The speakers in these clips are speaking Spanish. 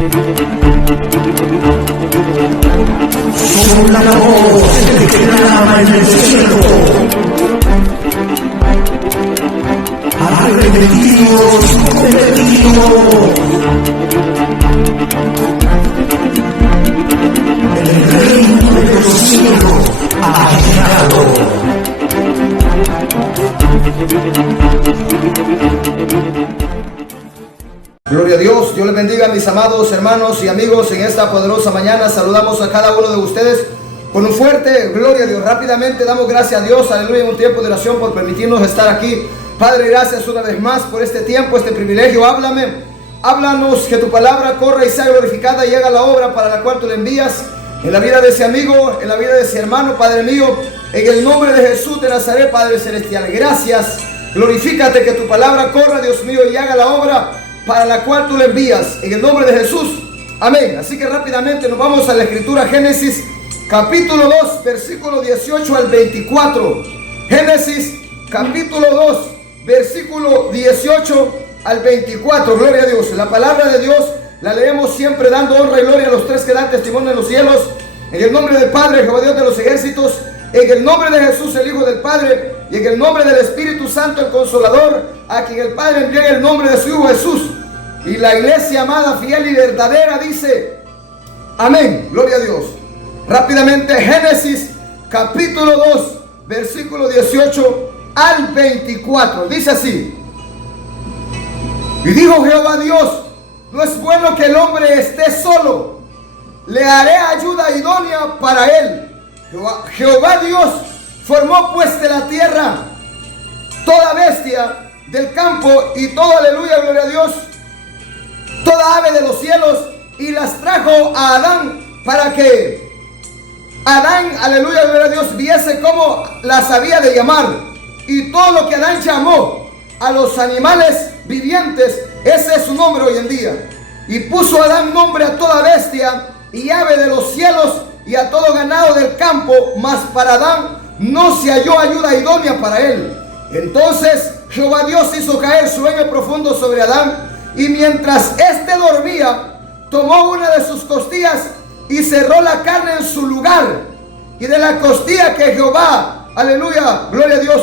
Son la voz que clama en el cielo. Arrepentidos, convertidos. El reino de los cielos ha llegado. Gloria a Dios, Dios les bendiga, mis amados hermanos y amigos. En esta poderosa mañana saludamos a cada uno de ustedes con un fuerte gloria a Dios. Rápidamente damos gracias a Dios, aleluya, en un tiempo de oración por permitirnos estar aquí. Padre, gracias una vez más por este tiempo, este privilegio. Háblanos, que tu palabra corra y sea glorificada y haga la obra para la cual tú le envías en la vida de ese amigo, en la vida de ese hermano, Padre mío, en el nombre de Jesús de Nazaret, Padre celestial. Gracias, glorifícate, que tu palabra corra, Dios mío, y haga la obra para la cual tú le envías, en el nombre de Jesús, amén. Así que rápidamente nos vamos a la escritura, Génesis capítulo 2, versículo 18 al 24. Génesis capítulo 2, versículo 18 al 24, gloria a Dios. La palabra de Dios la leemos siempre dando honra y gloria a los tres que dan testimonio en los cielos, en el nombre del Padre, Jehová Dios de los ejércitos, en el nombre de Jesús, el Hijo del Padre, y en el nombre del Espíritu Santo, el Consolador, a quien el Padre envía en el nombre de su Hijo Jesús. Y la iglesia amada, fiel y verdadera dice, amén, gloria a Dios. Rápidamente, Génesis capítulo 2, versículo 18 al 24, dice así: y dijo Jehová Dios, no es bueno que el hombre esté solo, le haré ayuda idónea para él. Jehová Dios formó pues de la tierra toda bestia del campo y todo, aleluya, gloria a Dios, toda ave de los cielos, y las trajo a Adán para que Adán, aleluya, gloria a Dios, viese cómo las había de llamar. Y todo lo que Adán llamó a los animales vivientes, ese es su nombre hoy en día. Y puso Adán nombre a toda bestia y ave de los cielos y a todo ganado del campo, mas para Adán no se halló ayuda idónea para él. Entonces Jehová Dios hizo caer sueño profundo sobre Adán, y mientras éste dormía, tomó una de sus costillas y cerró la carne en su lugar. Y de la costilla que Jehová, aleluya, gloria a Dios,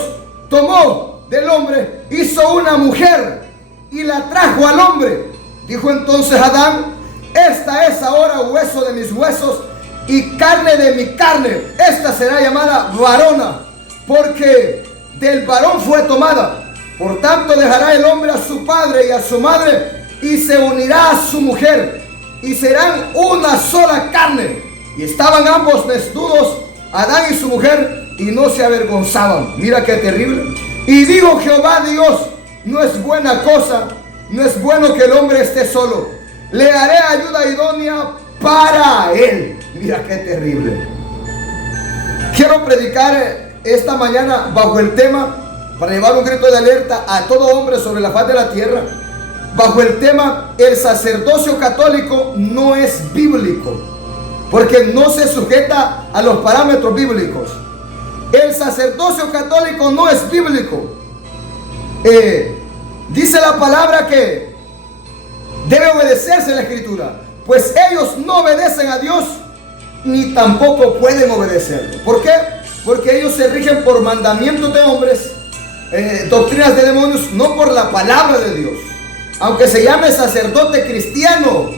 tomó del hombre, hizo una mujer y la trajo al hombre. Dijo entonces Adán, esta es ahora hueso de mis huesos y carne de mi carne. Esta será llamada varona, porque del varón fue tomada. Por tanto dejará el hombre a su padre y a su madre, y se unirá a su mujer, y serán una sola carne. Y estaban ambos desnudos, Adán y su mujer, y no se avergonzaban. Mira qué terrible. Y dijo Jehová Dios, no es buena cosa, no es bueno que el hombre esté solo, le haré ayuda idónea para él. Mira qué terrible. Quiero predicar esta mañana bajo el tema, para llevar un grito de alerta a todo hombre sobre la faz de la tierra, bajo el tema: el sacerdocio católico no es bíblico, porque no se sujeta a los parámetros bíblicos. El sacerdocio católico no es bíblico. Dice la palabra que debe obedecerse la escritura, pues ellos no obedecen a Dios ni tampoco pueden obedecerlo. ¿Por qué? Porque ellos se rigen por mandamientos de hombres, doctrinas de demonios, no por la palabra de Dios. Aunque se llame sacerdote cristiano,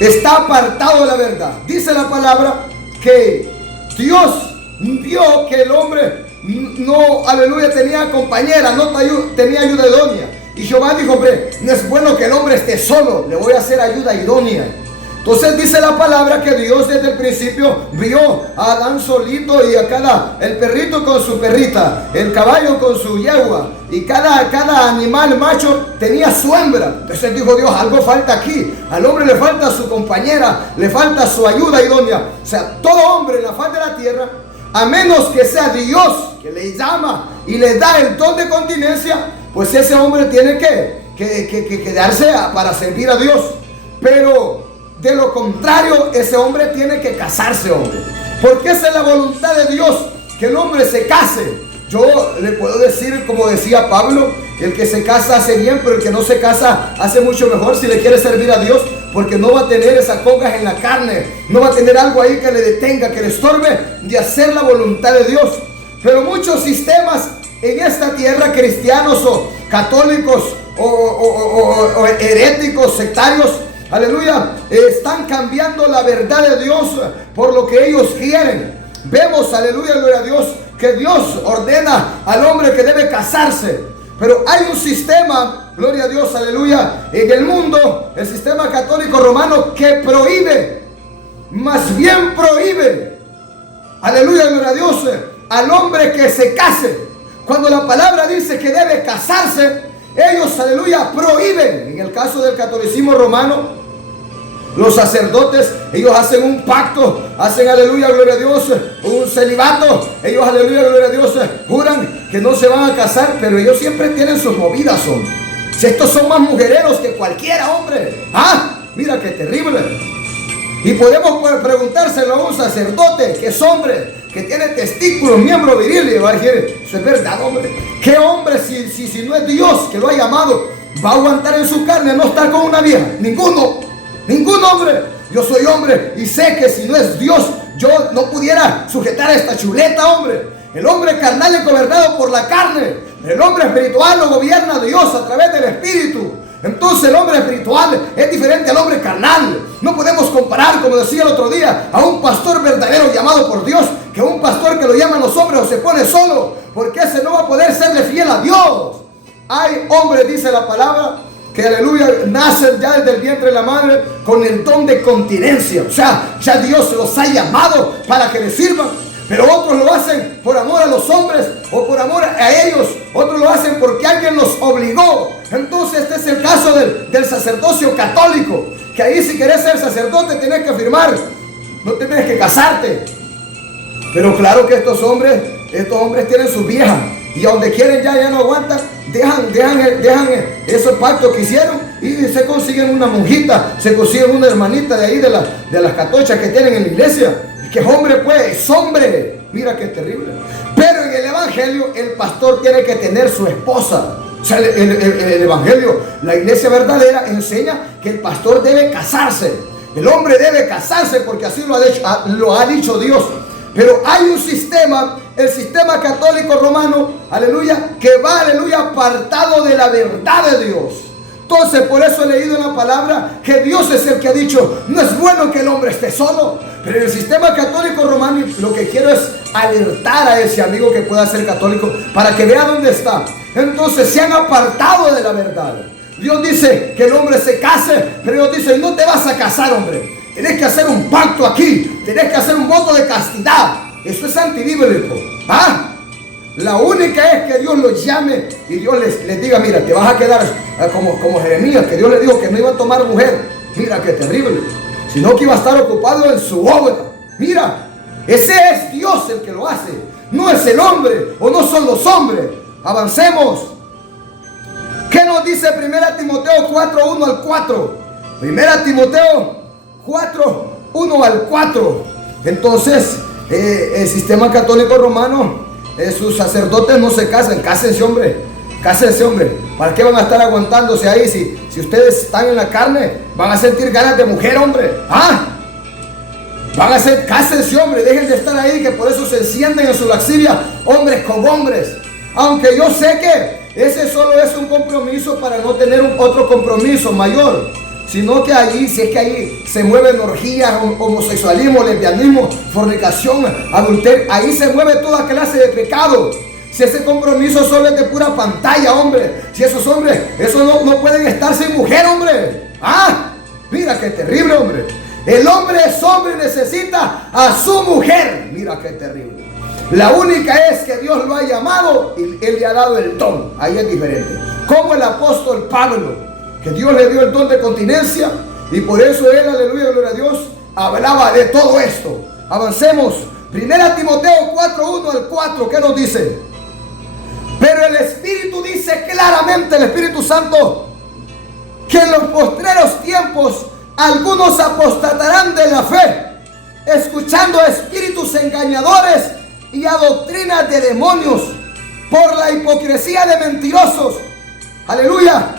está apartado de la verdad. Dice la palabra que Dios vio que el hombre no, aleluya, tenía compañera, no tenía ayuda idónea. Y Jehová dijo, hombre, no es bueno que el hombre esté solo, le voy a hacer ayuda idónea. Entonces dice la palabra que Dios desde el principio vio a Adán solito, y a el perrito con su perrita, el caballo con su yegua, y cada animal macho tenía su hembra. Entonces dijo Dios, algo falta aquí, al hombre le falta su compañera, le falta su ayuda idónea. O sea, todo hombre en la faz de la tierra, a menos que sea Dios que le llama y le da el don de continencia, pues ese hombre tiene que quedarse para servir a Dios. Pero de lo contrario, ese hombre tiene que casarse, hombre, porque esa es la voluntad de Dios, que el hombre se case. Yo le puedo decir, como decía Pablo, el que se casa hace bien, pero el que no se casa hace mucho mejor si le quiere servir a Dios, porque no va a tener esas congas en la carne, no va a tener algo ahí que le detenga, que le estorbe de hacer la voluntad de Dios. Pero muchos sistemas en esta tierra, cristianos o católicos o heréticos, sectarios, aleluya, están cambiando la verdad de Dios por lo que ellos quieren. Vemos, aleluya, gloria a Dios, que Dios ordena al hombre que debe casarse. Pero hay un sistema, gloria a Dios, aleluya, en el mundo, el sistema católico romano, que prohíbe, más bien prohíbe, aleluya, gloria a Dios, al hombre que se case. Cuando la palabra dice que debe casarse, ellos, aleluya, prohíben. En el caso del catolicismo romano, los sacerdotes, ellos hacen un pacto, hacen, aleluya, gloria a Dios, un celibato. Ellos, aleluya, gloria a Dios, juran que no se van a casar, pero ellos siempre tienen sus movidas, hombre. Si estos son más mujereros que cualquiera, hombre. Mira qué terrible. Y podemos preguntárselo a un sacerdote que es hombre, que tiene testículos, miembro viril, y va a decir, eso es verdad, hombre. ¿Qué hombre, si no es Dios que lo ha llamado, va a aguantar en su carne no estar con una vieja? Ninguno. Ningún hombre. Yo soy hombre y sé que si no es Dios, yo no pudiera sujetar a esta chuleta, hombre. El hombre carnal es gobernado por la carne. El hombre espiritual lo gobierna Dios a través del Espíritu. Entonces el hombre espiritual es diferente al hombre carnal. No podemos comparar, como decía el otro día, a un pastor verdadero llamado por Dios, que a un pastor que lo llaman los hombres o se pone solo, porque ese no va a poder serle fiel a Dios. Hay hombres, dice la palabra, que, aleluya, nacen ya desde el vientre de la madre con el don de continencia. O sea, ya Dios los ha llamado para que les sirvan. Pero otros lo hacen por amor a los hombres o por amor a ellos. Otros lo hacen porque alguien los obligó. Entonces este es el caso del sacerdocio católico, que ahí si querés ser sacerdote tenés que firmar, no tenés que casarte. Pero claro que estos hombres tienen sus viejas, y a donde quieren ya no aguantan, dejan esos pactos que hicieron y se consiguen una monjita, se consiguen una hermanita de ahí de las catochas que tienen en la iglesia. Que es hombre, pues, es hombre. Mira qué terrible. Pero en el evangelio el pastor tiene que tener su esposa. O sea, el evangelio, la iglesia verdadera enseña que el pastor debe casarse. El hombre debe casarse porque así lo ha dicho Dios. Pero hay un sistema, el sistema católico romano, aleluya, que va, aleluya, apartado de la verdad de Dios. Entonces, por eso he leído en la palabra que Dios es el que ha dicho, no es bueno que el hombre esté solo. Pero en el sistema católico romano, lo que quiero es alertar a ese amigo que pueda ser católico para que vea dónde está. Entonces se han apartado de la verdad. Dios dice que el hombre se case, pero Dios dice, no te vas a casar, hombre. Tenés que hacer un pacto aquí, tenés que hacer un voto de castidad. Eso es antibíblico. La única es que Dios los llame y Dios les diga, mira, te vas a quedar como Jeremías, que Dios le dijo que no iba a tomar mujer. Mira qué terrible. Sino que iba a estar ocupado en su obra. Mira, ese es Dios el que lo hace. No es el hombre o no son los hombres. Avancemos. ¿Qué nos dice 1 Timoteo 4, 1 al 4? 1 Timoteo 4, 1 al 4. Entonces, el sistema católico romano, sus sacerdotes no se casan. Cásense, hombre. Cásense, hombre. ¿Para qué van a estar aguantándose ahí? Si ustedes están en la carne, van a sentir ganas de mujer, hombre. Van a ser, cásense, hombre. Dejen de estar ahí, que por eso se encienden en su laxiria hombres con hombres. Aunque yo sé que ese solo es un compromiso para no tener otro compromiso mayor. Sino que allí, si es que ahí se mueven orgías, homosexualismo, lesbianismo, fornicación, adulterio, ahí se mueve toda clase de pecado. Si ese compromiso solo es de pura pantalla, hombre. Si esos hombres, esos no pueden estar sin mujer, hombre. Mira qué terrible, hombre. El hombre es hombre y necesita a su mujer. Mira qué terrible. La única es que Dios lo ha llamado y Él le ha dado el don. Ahí es diferente. Como el apóstol Pablo, que Dios le dio el don de continencia, y por eso él, aleluya, gloria a Dios, hablaba de todo esto. Avancemos. 1 Timoteo 4, 1 al 4, ¿qué nos dice? Pero el Espíritu dice claramente, el Espíritu Santo, que en los postreros tiempos algunos apostatarán de la fe, escuchando a espíritus engañadores y a doctrinas de demonios, por la hipocresía de mentirosos. Aleluya.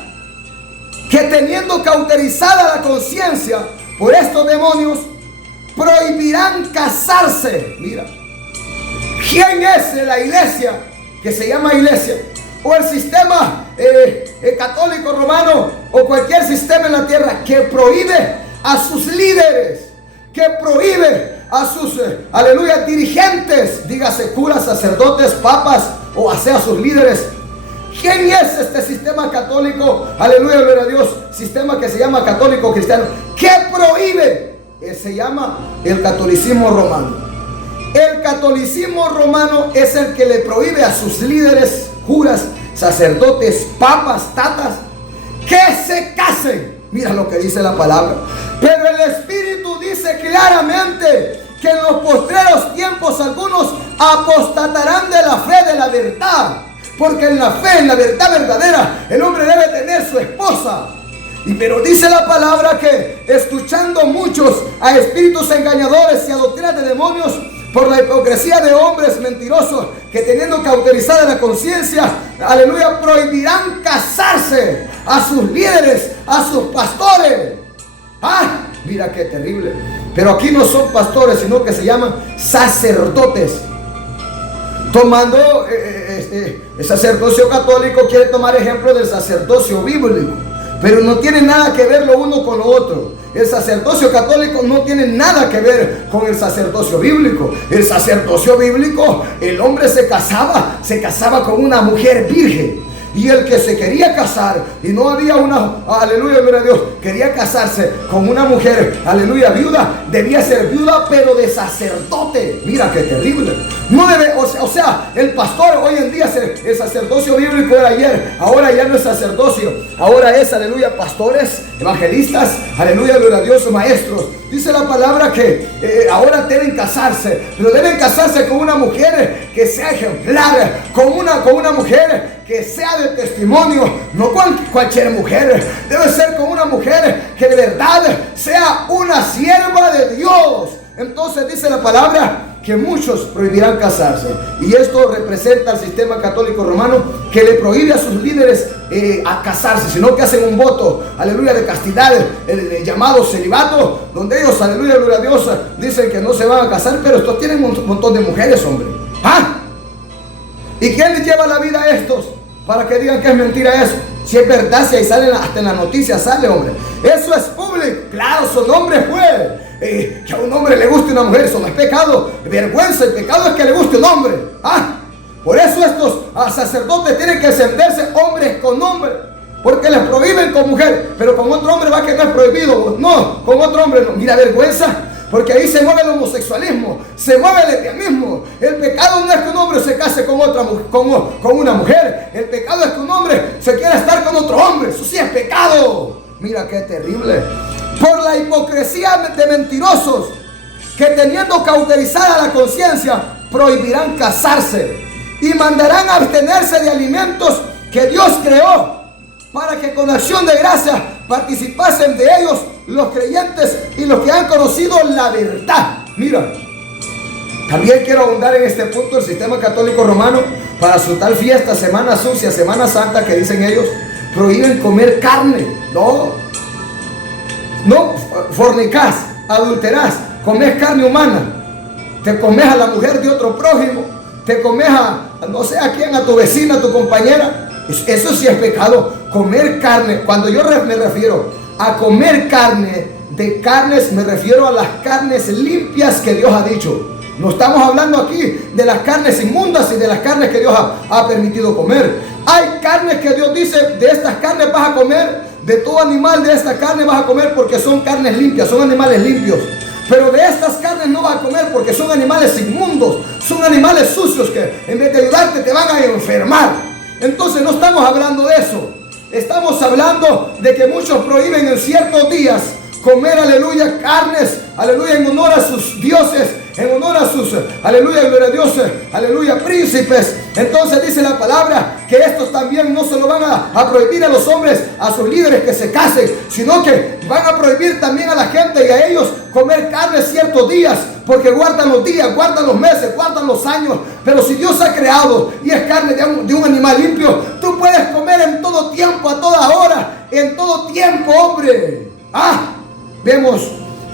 que teniendo cauterizada la conciencia por estos demonios, prohibirán casarse. Mira, ¿quién es la iglesia que se llama iglesia? O el sistema católico romano o cualquier sistema en la tierra que prohíbe a sus líderes, que prohíbe a sus, aleluya, dirigentes, dígase curas, sacerdotes, papas o sea sus líderes. ¿Quién es este sistema católico? Aleluya, gloria a Dios. Sistema que se llama católico cristiano. ¿Qué prohíbe? Se llama el catolicismo romano. El catolicismo romano es el que le prohíbe a sus líderes, curas, sacerdotes, papas, tatas, que se casen. Mira lo que dice la palabra. Pero el Espíritu dice claramente que en los postreros tiempos algunos apostatarán de la fe de la verdad. Porque en la fe, en la verdad verdadera, el hombre debe tener su esposa. Pero dice la palabra que escuchando muchos a espíritus engañadores y a doctrinas de demonios, por la hipocresía de hombres mentirosos que teniendo cauterizada la conciencia, aleluya, prohibirán casarse a sus líderes, a sus pastores. Ah, mira qué terrible. Pero aquí no son pastores, sino que se llaman sacerdotes. Tomando el sacerdocio católico quiere tomar ejemplo del sacerdocio bíblico, pero no tiene nada que ver lo uno con lo otro. El sacerdocio católico no tiene nada que ver con el sacerdocio bíblico. El sacerdocio bíblico, el hombre se casaba con una mujer virgen. Y el que se quería casar y no había una, aleluya, gloria a Dios, quería casarse con una mujer, aleluya, viuda, debía ser viuda pero de sacerdote. Mira qué terrible. No debe, o sea, el pastor hoy en día, el sacerdocio bíblico era ayer, ahora ya no es sacerdocio, ahora es, aleluya, pastores, evangelistas, aleluya, gloria a Dios, maestros. Dice la palabra que ahora deben casarse, pero deben casarse con una mujer que sea ejemplar, con una mujer que sea de testimonio, no con cualquier mujer. Debe ser con una mujer que de verdad sea una sierva de Dios. Entonces dice la palabra que muchos prohibirán casarse, y esto representa al sistema católico romano que le prohíbe a sus líderes a casarse, sino que hacen un voto, aleluya, de castidad, el llamado celibato, donde ellos, aleluya, gloria a Dios, dicen que no se van a casar, pero estos tienen un montón de mujeres, hombre. ¿Ah? ¿Y quién les lleva la vida a estos? Para que digan que es mentira eso. Si es verdad, si ahí salen, hasta en las noticias sale, hombre. Eso es público. Claro, su nombre fue. Que a un hombre le guste una mujer, eso no es pecado. Vergüenza, el pecado es que le guste un hombre. ¿Ah? Por eso estos sacerdotes tienen que encenderse hombres con hombre. Porque les prohíben con mujer, pero con otro hombre va que no es prohibido. No, con otro hombre no. Mira, vergüenza. Porque ahí se mueve el homosexualismo, se mueve el lesbianismo. El pecado no es que un hombre se case con una mujer. El pecado es que un hombre se quiera estar con otro hombre. Eso sí es pecado. Mira qué terrible. Por la hipocresía de mentirosos que teniendo cauterizada la conciencia prohibirán casarse y mandarán a abstenerse de alimentos que Dios creó, para que con acción de gracia participasen de ellos los creyentes y los que han conocido la verdad. Mira, también quiero abundar en este punto. El sistema católico romano, para su tal fiesta, Semana Sucia, Semana Santa, que dicen ellos, prohíben comer carne. No fornicás, adulterás, comes carne humana, te comes a la mujer de otro prójimo, te comes a no sé a quién, a tu vecina, a tu compañera. Eso sí es pecado. Comer carne, cuando yo me refiero a comer carne, de carnes me refiero a las carnes limpias que Dios ha dicho. No estamos hablando aquí de las carnes inmundas y de las carnes que Dios ha permitido comer. Hay carnes que Dios dice, de estas carnes vas a comer, de todo animal de esta carne vas a comer porque son carnes limpias, son animales limpios. Pero de estas carnes no vas a comer porque son animales inmundos, son animales sucios que en vez de ayudarte te van a enfermar. Entonces no estamos hablando de eso. Estamos hablando de que muchos prohíben en ciertos días comer, aleluya, carnes, aleluya, en honor a sus dioses, en honor a sus, aleluya, gloria a Dios, aleluya, príncipes. Entonces dice la palabra que estos también no se lo van a prohibir a los hombres, a sus líderes que se casen, sino que van a prohibir también a la gente y a ellos comer carne ciertos días, porque guardan los días, guardan los meses, guardan los años. Pero si Dios ha creado y es carne de un animal limpio, tú puedes comer en todo tiempo, a toda hora, en todo tiempo, hombre. Vemos,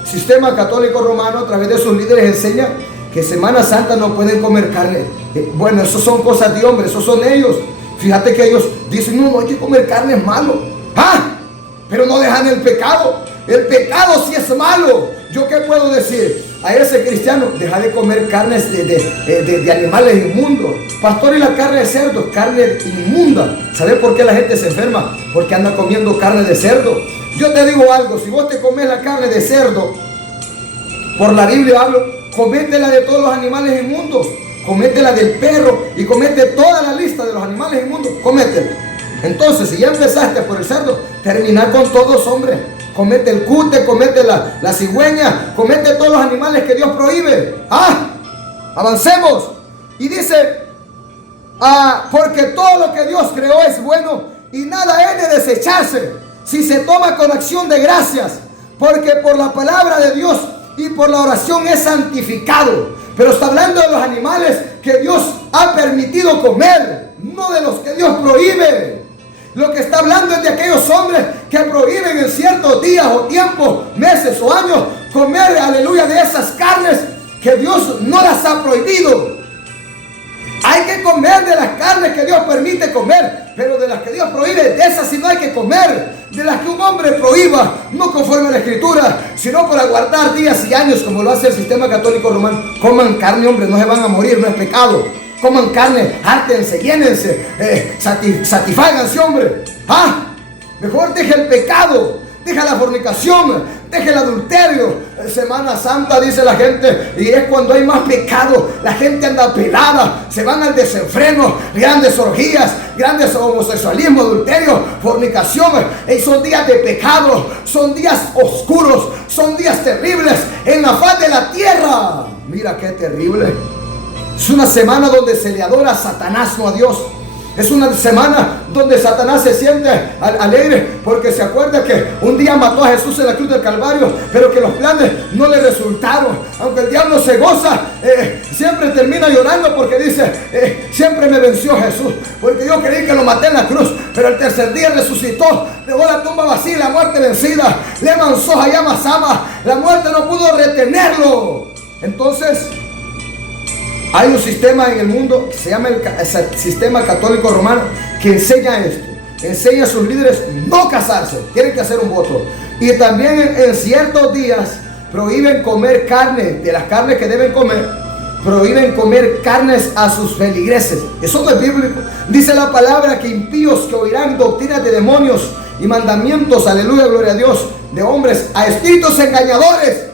sistema católico romano a través de sus líderes enseña que Semana Santa no pueden comer carne. Bueno, eso son cosas de hombres, esos son ellos. Fíjate que ellos dicen, no hay que comer carne, es malo. Pero no dejan el pecado. El pecado sí es malo. ¿Yo qué puedo decir a ese cristiano? Deja de comer carnes de animales inmundos. Pastor, y la carne de cerdo, carne inmunda. ¿Sabe por qué la gente se enferma? Porque anda comiendo carne de cerdo. Yo te digo algo, si vos te comes la carne de cerdo, por la Biblia hablo, cométela de todos los animales inmundos. Cométela del perro y comete toda la lista de los animales inmundos. Cométela. Entonces, si ya empezaste por el cerdo, termina con todos, hombre. Comete el cute, comete la cigüeña, comete todos los animales que Dios prohíbe. Avancemos. Y dice, porque todo lo que Dios creó es bueno y nada es de desecharse si se toma con acción de gracias, porque por la palabra de Dios y por la oración es santificado. Pero está hablando de los animales que Dios ha permitido comer, no de los que Dios prohíbe. Lo que está hablando es de aquellos hombres que prohíben en ciertos días o tiempos, meses o años, comer, aleluya, de esas carnes que Dios no las ha prohibido. Hay que comer de las carnes que Dios permite comer, pero de las que Dios prohíbe, de esas sí no hay que comer. De las que un hombre prohíba, no conforme a la Escritura, sino para guardar días y años, como lo hace el sistema católico romano. Coman carne, hombre, no se van a morir, no es pecado. Coman carne, hártense, llénense, satisfáganse, hombre. Mejor deja el pecado, deja la fornicación, deja el adulterio. Semana Santa, dice la gente, y es cuando hay más pecado. La gente anda pelada, se van al desenfreno, grandes orgías, grandes homosexualismo, adulterio, fornicación. Son días de pecado, son días oscuros, son días terribles en la faz de la tierra. Mira qué terrible. Es una semana donde se le adora a Satanás, no a Dios. Es una semana donde Satanás se siente alegre porque se acuerda que un día mató a Jesús en la cruz del Calvario, pero que los planes no le resultaron. Aunque el diablo se goza, siempre termina llorando porque dice, siempre me venció Jesús, porque yo creí que lo maté en la cruz, pero el tercer día resucitó, dejó la tumba vacía, la muerte vencida, le manzó allá Masama, la muerte no pudo retenerlo. Entonces, hay un sistema en el mundo que se llama el sistema católico romano que enseña esto. Enseña a sus líderes no casarse. Tienen que hacer un voto. Y también en ciertos días prohíben comer carne. De las carnes que deben comer, prohíben comer carnes a sus feligreses. Eso no es bíblico. Dice la palabra que impíos que oirán doctrinas de demonios y mandamientos, aleluya, gloria a Dios, de hombres, a espíritus engañadores,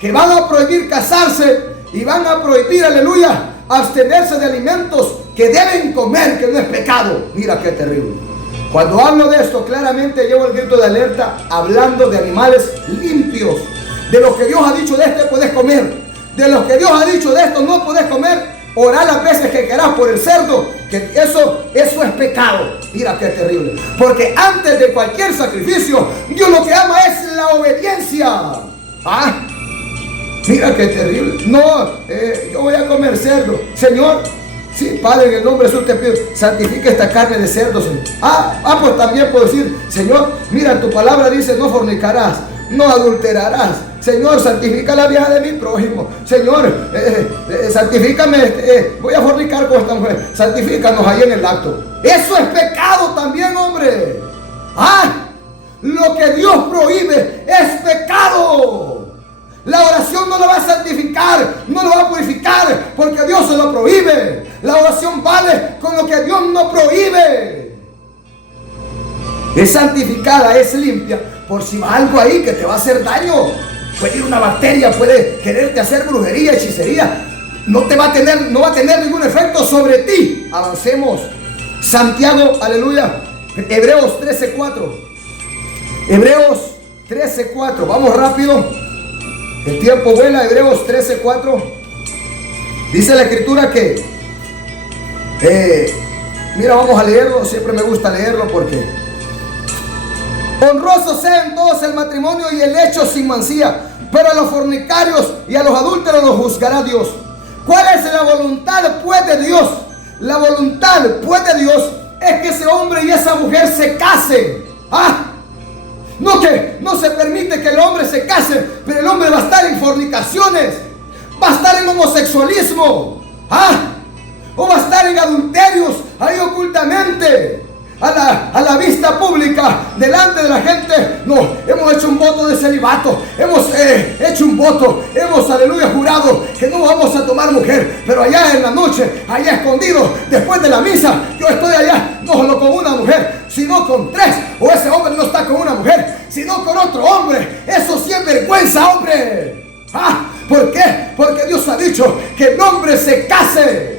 que van a prohibir casarse y van a prohibir, aleluya, abstenerse de alimentos que deben comer, que no es pecado. Mira qué terrible. Cuando hablo de esto, claramente llevo el grito de alerta, hablando de animales limpios. De lo que Dios ha dicho de este puedes comer. De lo que Dios ha dicho de esto no puedes comer. Orá las veces que querás por el cerdo, que eso es pecado. Mira qué terrible. Porque antes de cualquier sacrificio, Dios lo que ama es la obediencia. Mira qué terrible. No, yo voy a comer cerdo. Señor, sí, Padre, en el nombre de Jesús te pido, santifica esta carne de cerdo, Señor. Pues también puedo decir, Señor, mira, tu palabra dice, no fornicarás, no adulterarás. Señor, santifica la vieja de mi prójimo. Señor, santifícame, voy a fornicar con esta mujer. Santifícanos ahí en el acto. Eso es pecado también, hombre. Lo que Dios prohíbe es pecado. La oración no lo va a santificar, no lo va a purificar, porque Dios se lo prohíbe. La oración vale con lo que Dios no prohíbe. Es santificada, es limpia, por si va algo ahí que te va a hacer daño. Puede ir una bacteria, puede quererte hacer brujería, hechicería. No va a tener ningún efecto sobre ti. Avancemos. Santiago, aleluya. Hebreos 13:4. Hebreos 13:4. Vamos rápido. El tiempo vuela. Hebreos 13:4. Dice la escritura que mira, vamos a leerlo. Siempre me gusta leerlo porque honrosos sean todos el matrimonio y el hecho sin mancilla, pero a los fornicarios y a los adúlteros los juzgará Dios. ¿Cuál es la voluntad pues de Dios? La voluntad pues de Dios es que ese hombre y esa mujer se casen. No se permite que el hombre se case, pero el hombre va a estar en fornicaciones, va a estar en homosexualismo, o va a estar en adulterios ahí ocultamente, a la vista pública, delante de la gente. No, hemos hecho un voto de celibato, hemos hecho un voto, hemos, aleluya, jurado que no vamos a tomar mujer, pero allá en la noche, allá escondido, después de la misa, yo estoy allá, no solo con una mujer, sino con 3, o ese hombre no está con una mujer, sino con otro hombre. Eso sí es vergüenza, hombre. ¿Por qué? Porque Dios ha dicho que el hombre se case.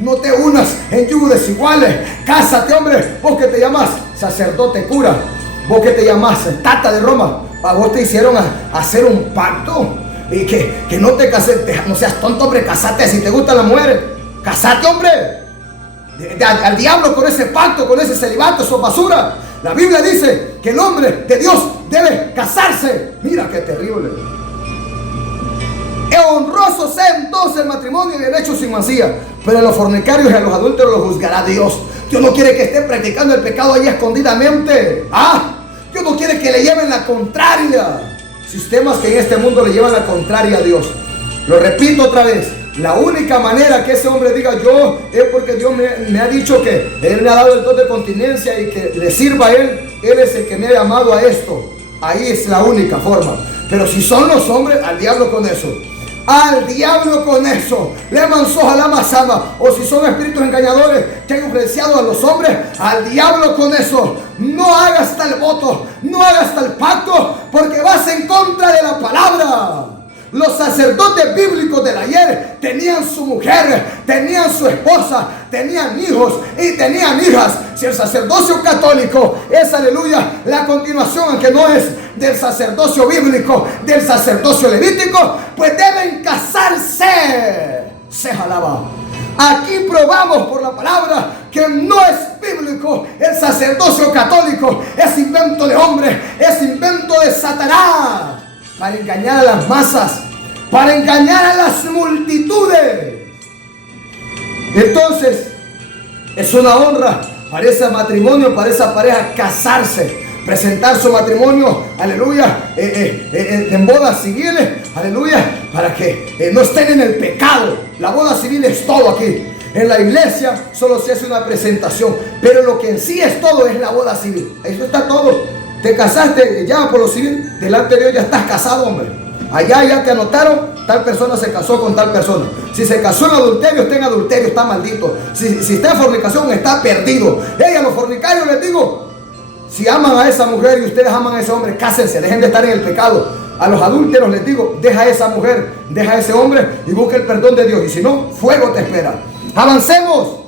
No te unas en yugo desiguales. Cásate, hombre. Vos que te llamas sacerdote cura, vos que te llamas tata de Roma, a vos te hicieron hacer un pacto y que no te cases. No seas tonto, hombre, casate. Si te gustan las mujeres, casate, hombre. Al diablo con ese pacto, con ese celibato, eso es basura. La Biblia dice que el hombre de Dios debe casarse. Mira qué terrible. Honroso sea entonces el matrimonio y el hecho sin mancilla, pero a los fornicarios y a los adúlteros los juzgará Dios. Dios no quiere que esté practicando el pecado ahí escondidamente. Dios no quiere que le lleven la contraria. Sistemas que en este mundo le llevan la contraria a Dios. Lo repito otra vez. La única manera que ese hombre diga yo es porque Dios me ha dicho que Él me ha dado el don de continencia y que le sirva a Él. Él es el que me ha llamado a esto. Ahí es la única forma. Pero si son los hombres, al diablo con eso. Al diablo con eso. Le manzó a la mazama. O si son espíritus engañadores que han influenciado a los hombres, al diablo con eso. No hagas tal voto, no hagas tal pacto, porque vas en contra de la palabra. Los sacerdotes bíblicos del ayer tenían su mujer, tenían su esposa, tenían hijos y tenían hijas. Si el sacerdocio católico es, aleluya, la continuación, aunque no es del sacerdocio bíblico, del sacerdocio levítico, pues deben casarse. Se jalaba. Aquí probamos por la palabra que no es bíblico. El sacerdocio católico es invento de hombre, es invento de Satanás, para engañar a las masas, para engañar a las multitudes. Entonces, es una honra para ese matrimonio, para esa pareja casarse, presentar su matrimonio, aleluya, en bodas civiles, aleluya, para que no estén en el pecado. La boda civil es todo aquí. En la iglesia solo se hace una presentación, pero lo que en sí es todo es la boda civil. Eso está todo. Te casaste ya por lo civil, delante de Dios ya estás casado, hombre. Allá ya te anotaron, tal persona se casó con tal persona. Si se casó en adulterio, está en adulterio, está maldito. Si está en fornicación, está perdido. A los fornicarios les digo, si aman a esa mujer y ustedes aman a ese hombre, cásense, dejen de estar en el pecado. A los adúlteros les digo, deja a esa mujer, deja a ese hombre y busca el perdón de Dios. Y si no, fuego te espera. Avancemos.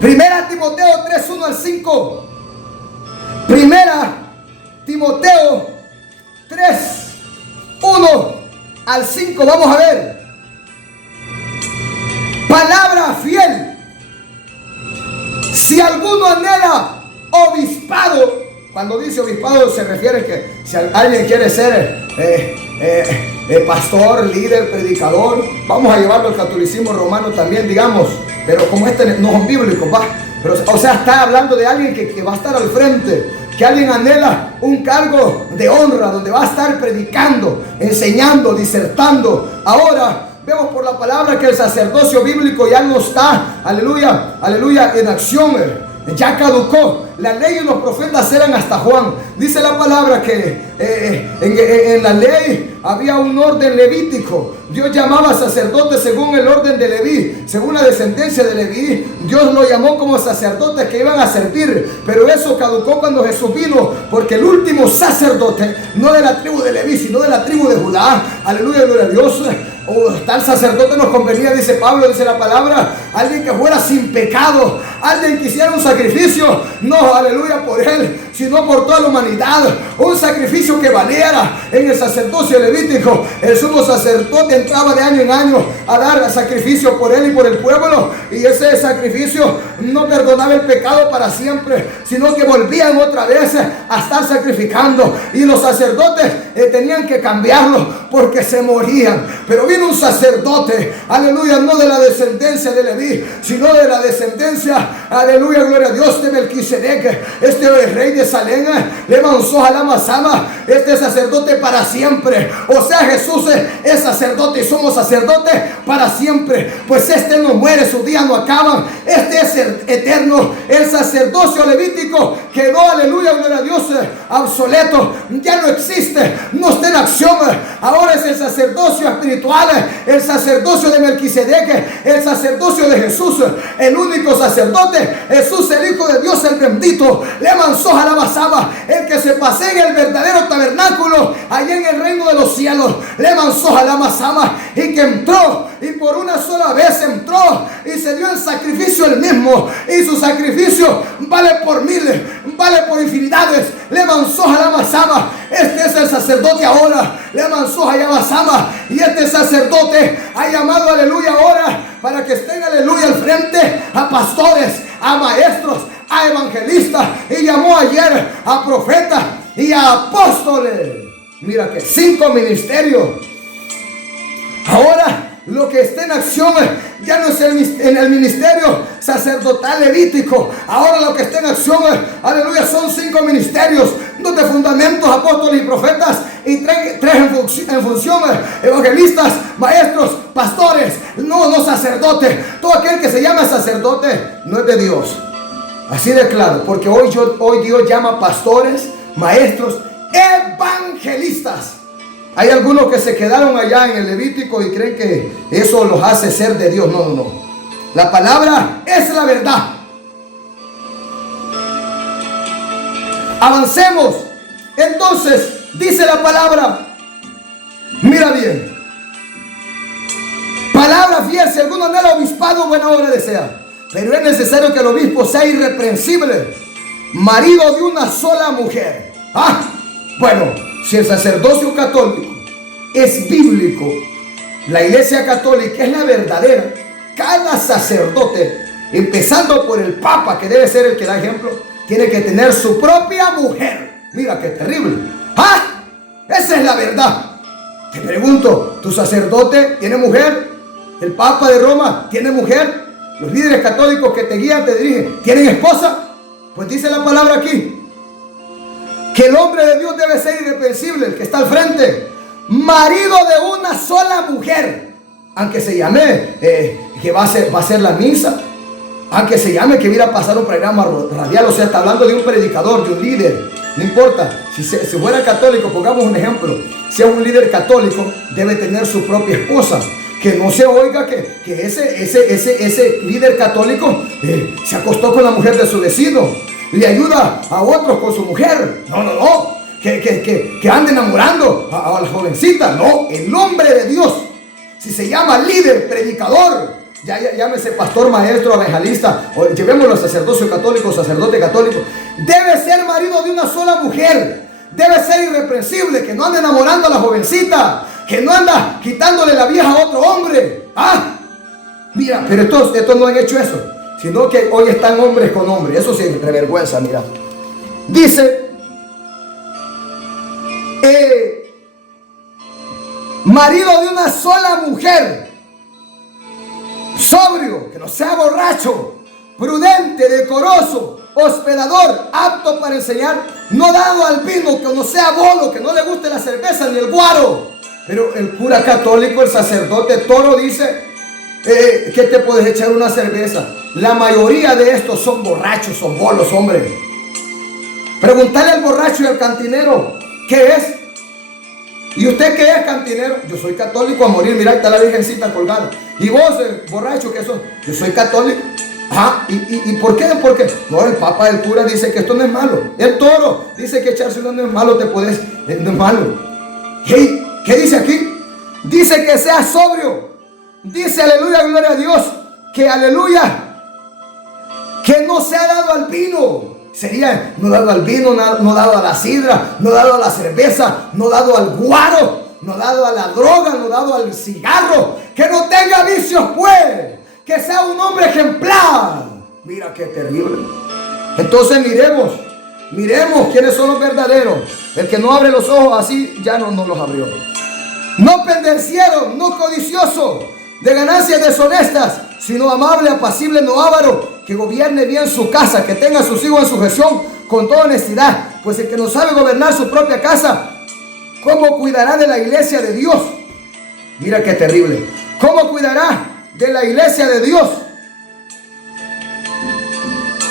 Primera Timoteo 3, 1 al 5. Primera Timoteo 3, 1 al 5. Vamos a ver. Palabra fiel. Si alguno anhela obispado, cuando dice obispado se refiere que si alguien quiere ser pastor, líder, predicador, vamos a llevarlo al catolicismo romano también, digamos, pero como este no es bíblico, va. Pero, o sea, está hablando de alguien que va a estar al frente, que alguien anhela un cargo de honra, donde va a estar predicando, enseñando, disertando. Ahora vemos por la palabra que el sacerdocio bíblico ya no está, aleluya, aleluya, en acción. Ya caducó. La ley y los profetas eran hasta Juan. Dice la palabra que en la ley había un orden levítico. Dios llamaba sacerdotes según el orden de Leví, según la descendencia de Leví. Dios lo llamó como sacerdotes que iban a servir. Pero eso caducó cuando Jesús vino, porque el último sacerdote, no de la tribu de Leví, sino de la tribu de Judá, aleluya, gloria a Dios, tal sacerdote nos convenía, dice Pablo, dice la palabra, alguien que fuera sin pecado, alguien que hiciera un sacrificio, no, aleluya, por él, sino por toda la humanidad, un sacrificio que valiera. En el sacerdocio levítico, el sumo sacerdote entraba de año en año a dar sacrificio por él y por el pueblo, y ese sacrificio no perdonaba el pecado para siempre, sino que volvían otra vez a estar sacrificando, y los sacerdotes tenían que cambiarlo porque se morían. pero vino un sacerdote, aleluya, no de la descendencia de Leví, sino de la descendencia, aleluya, gloria a Dios, de Melquisedec. Este rey de Salem le lanzó a la masama, este sacerdote para siempre. O sea, Jesús es sacerdote y somos sacerdotes para siempre, pues este no muere, sus días no acaban, este es eterno. El sacerdocio levítico quedó, aleluya, gloria a Dios, obsoleto, ya no existe, no está en acción. Ahora es el sacerdocio espiritual, el sacerdocio de Melquisedec, el sacerdocio de Jesús, el único sacerdote, Jesús, el Hijo de Dios, el bendito. Le manzó a la basaba, el que se pasea en el verdadero tabernáculo, allá en el reino de los cielos. Le manzó a la masama, y que entró, y por una sola vez entró, y se dio el sacrificio el mismo, y su sacrificio vale por miles, vale por infinidades. Le manzó a la masama. Este es el sacerdote ahora. Le manzó a la masama, y este sacerdote ha llamado, aleluya, ahora para que estén, aleluya, al frente a pastores, a maestros, a evangelistas, y llamó ayer a profetas y a apóstoles. Mira que 5 ministerios. Ahora lo que está en acción ya no es en el ministerio sacerdotal levítico. Ahora lo que está en acción, aleluya, son 5 ministerios, 2 de fundamentos, apóstoles y profetas, y 3 en función, evangelistas, maestros, pastores, no sacerdotes. Todo aquel que se llama sacerdote no es de Dios. Así de claro, porque hoy Dios llama pastores, maestros, evangelistas. Hay algunos que se quedaron allá en el Levítico y creen que eso los hace ser de Dios. No. La palabra es la verdad. Avancemos. Entonces, dice la palabra. Mira bien. Palabra fiel, si alguno anhela obispado, buena obra desea. Pero es necesario que el obispo sea irreprensible, marido de una sola mujer. Bueno, si el sacerdocio católico es bíblico, la iglesia católica es la verdadera, cada sacerdote, empezando por el papa, que debe ser el que da ejemplo, tiene que tener su propia mujer. Mira qué terrible. Esa es la verdad. Te pregunto, ¿tu sacerdote tiene mujer? ¿El papa de Roma tiene mujer? ¿Los líderes católicos que te guían, te dirigen, tienen esposa? Pues dice la palabra aquí que el hombre de Dios debe ser irreprensible, el que está al frente, marido de una sola mujer, aunque se llame que va a ser la misa, aunque se llame que viene a pasar un programa radial, o sea, está hablando de un predicador, de un líder, no importa, si fuera católico, pongamos un ejemplo, si es un líder católico, debe tener su propia esposa, que no se oiga que ese líder católico se acostó con la mujer de su vecino, le ayuda a otros con su mujer. No. Que ande enamorando a la jovencita. No, el hombre de Dios, si se llama líder, predicador, llámese pastor, maestro, evangelista, o llevémoslo sacerdocio católico, sacerdote católico, debe ser marido de una sola mujer. Debe ser irreprensible, que no ande enamorando a la jovencita, que no anda quitándole la vieja a otro hombre. Mira, pero estos no han hecho eso, sino que hoy están hombres con hombres. Eso sí me vergüenza, mira. Dice, marido de una sola mujer, sobrio, que no sea borracho, prudente, decoroso, hospedador, apto para enseñar, no dado al vino, que no sea bolo, que no le guste la cerveza ni el guaro. Pero el cura católico, el sacerdote toro dice que te puedes echar una cerveza. La mayoría de estos son borrachos, son bolos, hombre. Preguntarle al borracho y al cantinero, ¿qué es? ¿Y usted qué es, cantinero? Yo soy católico a morir, mira, ahí está la virgencita colgada. ¿Y vos, borracho, qué sos? Yo soy católico. ¿Y por qué? Porque no, el papa, el cura dice que esto no es malo. El toro dice que echarse no es malo, no es malo. ¿Qué dice aquí? Dice que sea sobrio. Dice, aleluya, gloria a Dios, que aleluya, que no se ha dado al vino. Sería no dado al vino, no dado a la sidra, no dado a la cerveza, no dado al guaro, no dado a la droga, no dado al cigarro. Que no tenga vicios, pues. Que sea un hombre ejemplar. Mira qué terrible. Entonces miremos quiénes son los verdaderos. El que no abre los ojos así, ya no los abrió. no pendenciero, no codicioso de ganancias deshonestas, sino amable, apacible, no avaro, que gobierne bien su casa, que tenga a sus hijos en sujeción con toda honestidad. Pues el que no sabe gobernar su propia casa, ¿cómo cuidará de la iglesia de Dios? Mira qué terrible. ¿Cómo cuidará de la iglesia de Dios?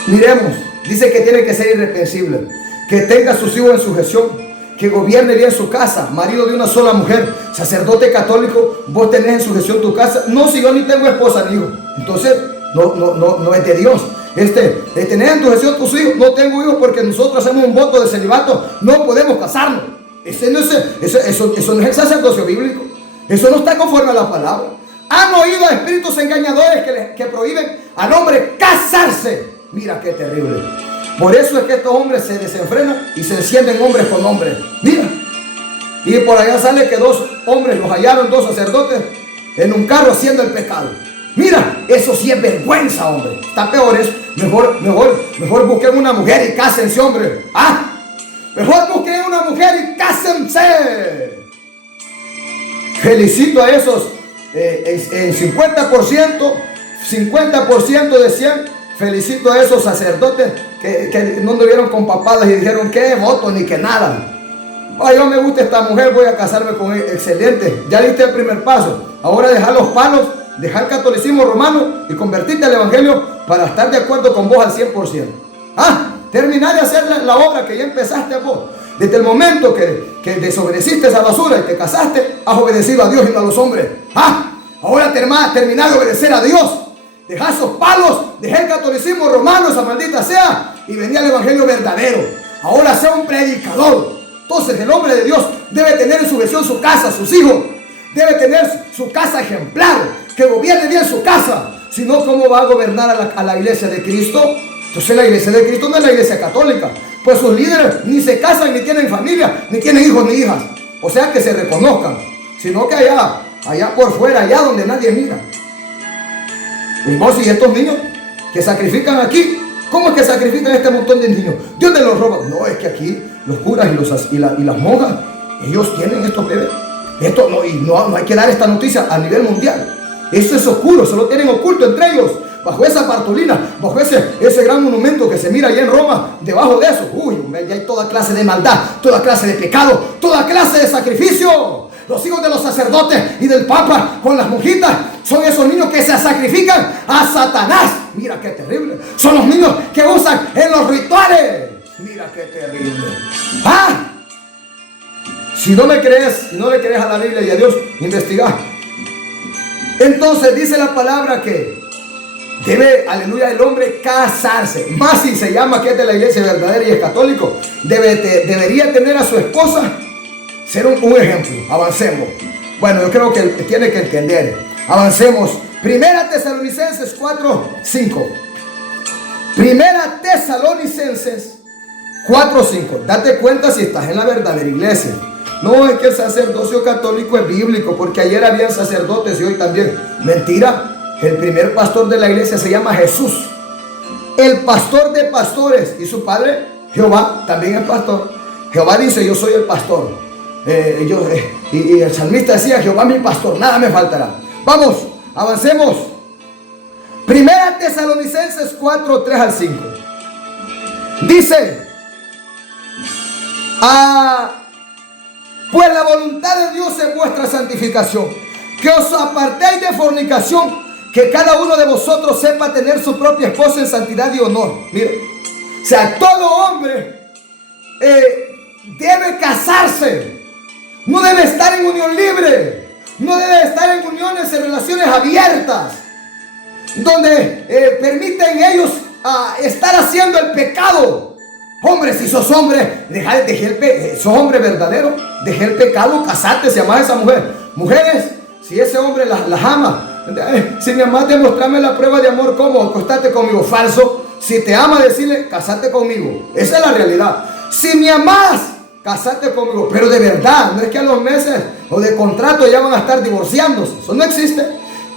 Miremos, dice que tiene que ser irreprensible, que tenga a sus hijos en sujeción, que gobierne bien su casa, marido de una sola mujer, sacerdote católico, vos tenés en sujeción tu casa. No, si yo ni tengo esposa ni hijo, entonces no es de Dios. Tener en sujeción tus hijos. No tengo hijos porque nosotros hacemos un voto de celibato, no podemos casarnos. Eso no es el sacerdocio bíblico, eso no está conforme a la palabra. Han oído a espíritus engañadores que prohíben al hombre casarse. Mira qué terrible. Por eso es que estos hombres se desenfrenan y se encienden hombres con hombres. Mira. Y por allá sale que dos hombres los hallaron, dos sacerdotes, en un carro haciendo el pecado. Mira, eso sí es vergüenza, hombre. Está peor eso. Mejor busquen una mujer y cásense, hombre. Mejor busquen una mujer y cásense. Felicito a esos en 50% de 100. Felicito a esos sacerdotes que no anduvieron con papadas y dijeron que voto ni que nada. Yo me gusta esta mujer, voy a casarme con ella. Excelente, ya diste el primer paso. Ahora dejar los palos, dejar el catolicismo romano y convertirte al evangelio para estar de acuerdo con vos al 100%. Terminar de hacer la obra que ya empezaste vos. Desde el momento que desobedeciste esa basura y te casaste, has obedecido a Dios y no a los hombres. Ahora terminar de obedecer a Dios. Deja esos palos, deja el catolicismo romano, esa maldita sea, y venía el evangelio verdadero. Ahora sea un predicador. Entonces el hombre de Dios debe tener en sujeción su casa, sus hijos. Debe tener su casa ejemplar, que gobierne bien su casa. Si no, ¿cómo va a gobernar a la iglesia de Cristo? Entonces la iglesia de Cristo no es la iglesia católica. Pues sus líderes ni se casan, ni tienen familia, ni tienen hijos ni hijas. O sea, que se reconozcan. Sino que allá por fuera, allá donde nadie mira. Y vos y estos niños que sacrifican aquí, ¿cómo es que sacrifican este montón de niños? Dios les los roba. No, es que aquí los curas y las monjas, ellos tienen estos bebés. Esto no hay que dar esta noticia a nivel mundial. Eso es oscuro, se lo tienen oculto entre ellos. Bajo esa Bartolina, bajo ese gran monumento que se mira allá en Roma, debajo de eso, ya hay toda clase de maldad, toda clase de pecado, toda clase de sacrificio. Los hijos de los sacerdotes y del Papa con las monjitas son esos niños que se sacrifican a Satanás. Mira qué terrible. Son los niños que usan en los rituales. Mira qué terrible. Si no me crees, si no le crees a la Biblia y a Dios, investiga. Entonces dice la palabra que debe, aleluya, el hombre casarse. Más si se llama que es de la iglesia verdadera y es católico, debería tener a su esposa. Ser un ejemplo. Avancemos. Bueno, yo creo que tiene que entender. Avancemos. Primera Tesalonicenses 4:5. Primera Tesalonicenses 4:5. Date cuenta si estás en la verdadera iglesia. No es que el sacerdocio católico es bíblico, porque ayer habían sacerdotes y hoy también. Mentira. El primer pastor de la iglesia se llama Jesús. El pastor de pastores. Y su padre, Jehová, también es pastor. Jehová dice: yo soy el pastor. Y el salmista decía: Jehová mi pastor, nada me faltará. Vamos, avancemos. Primera Tesalonicenses 4:3-5. Dice: pues la voluntad de Dios es vuestra santificación, que os apartéis de fornicación, que cada uno de vosotros sepa tener su propia esposa en santidad y honor. Mira, o sea, todo hombre debe casarse. No debe estar en unión libre. No debe estar en uniones, en relaciones abiertas, donde permiten ellos estar haciendo el pecado. Hombre, si sos hombre, sos hombre verdadero, deja el pecado, casate si amas a esa mujer. Mujeres, si ese hombre las ama, si me amas, demostrame la prueba de amor. ¿Cómo? Acostate conmigo. Falso. Si te ama, decirle: casate conmigo. Esa es la realidad. Si me amas, casate conmigo, pero de verdad. No es que a los meses o de contrato ya van a estar divorciándose. Eso no existe.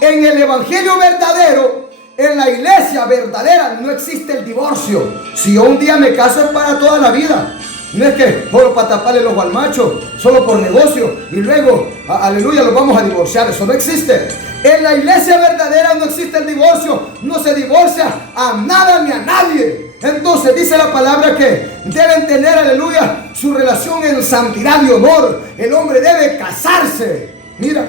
En el evangelio verdadero, en la iglesia verdadera, no existe el divorcio. Si yo un día me caso, es para toda la vida. No es que solo para taparle los al macho, solo por negocio, y luego, aleluya, los vamos a divorciar. Eso no existe. En la iglesia verdadera no existe el divorcio. No se divorcia a nada ni a nadie. Entonces dice la palabra que deben tener, aleluya, su relación en santidad y honor. El hombre debe casarse. Mira,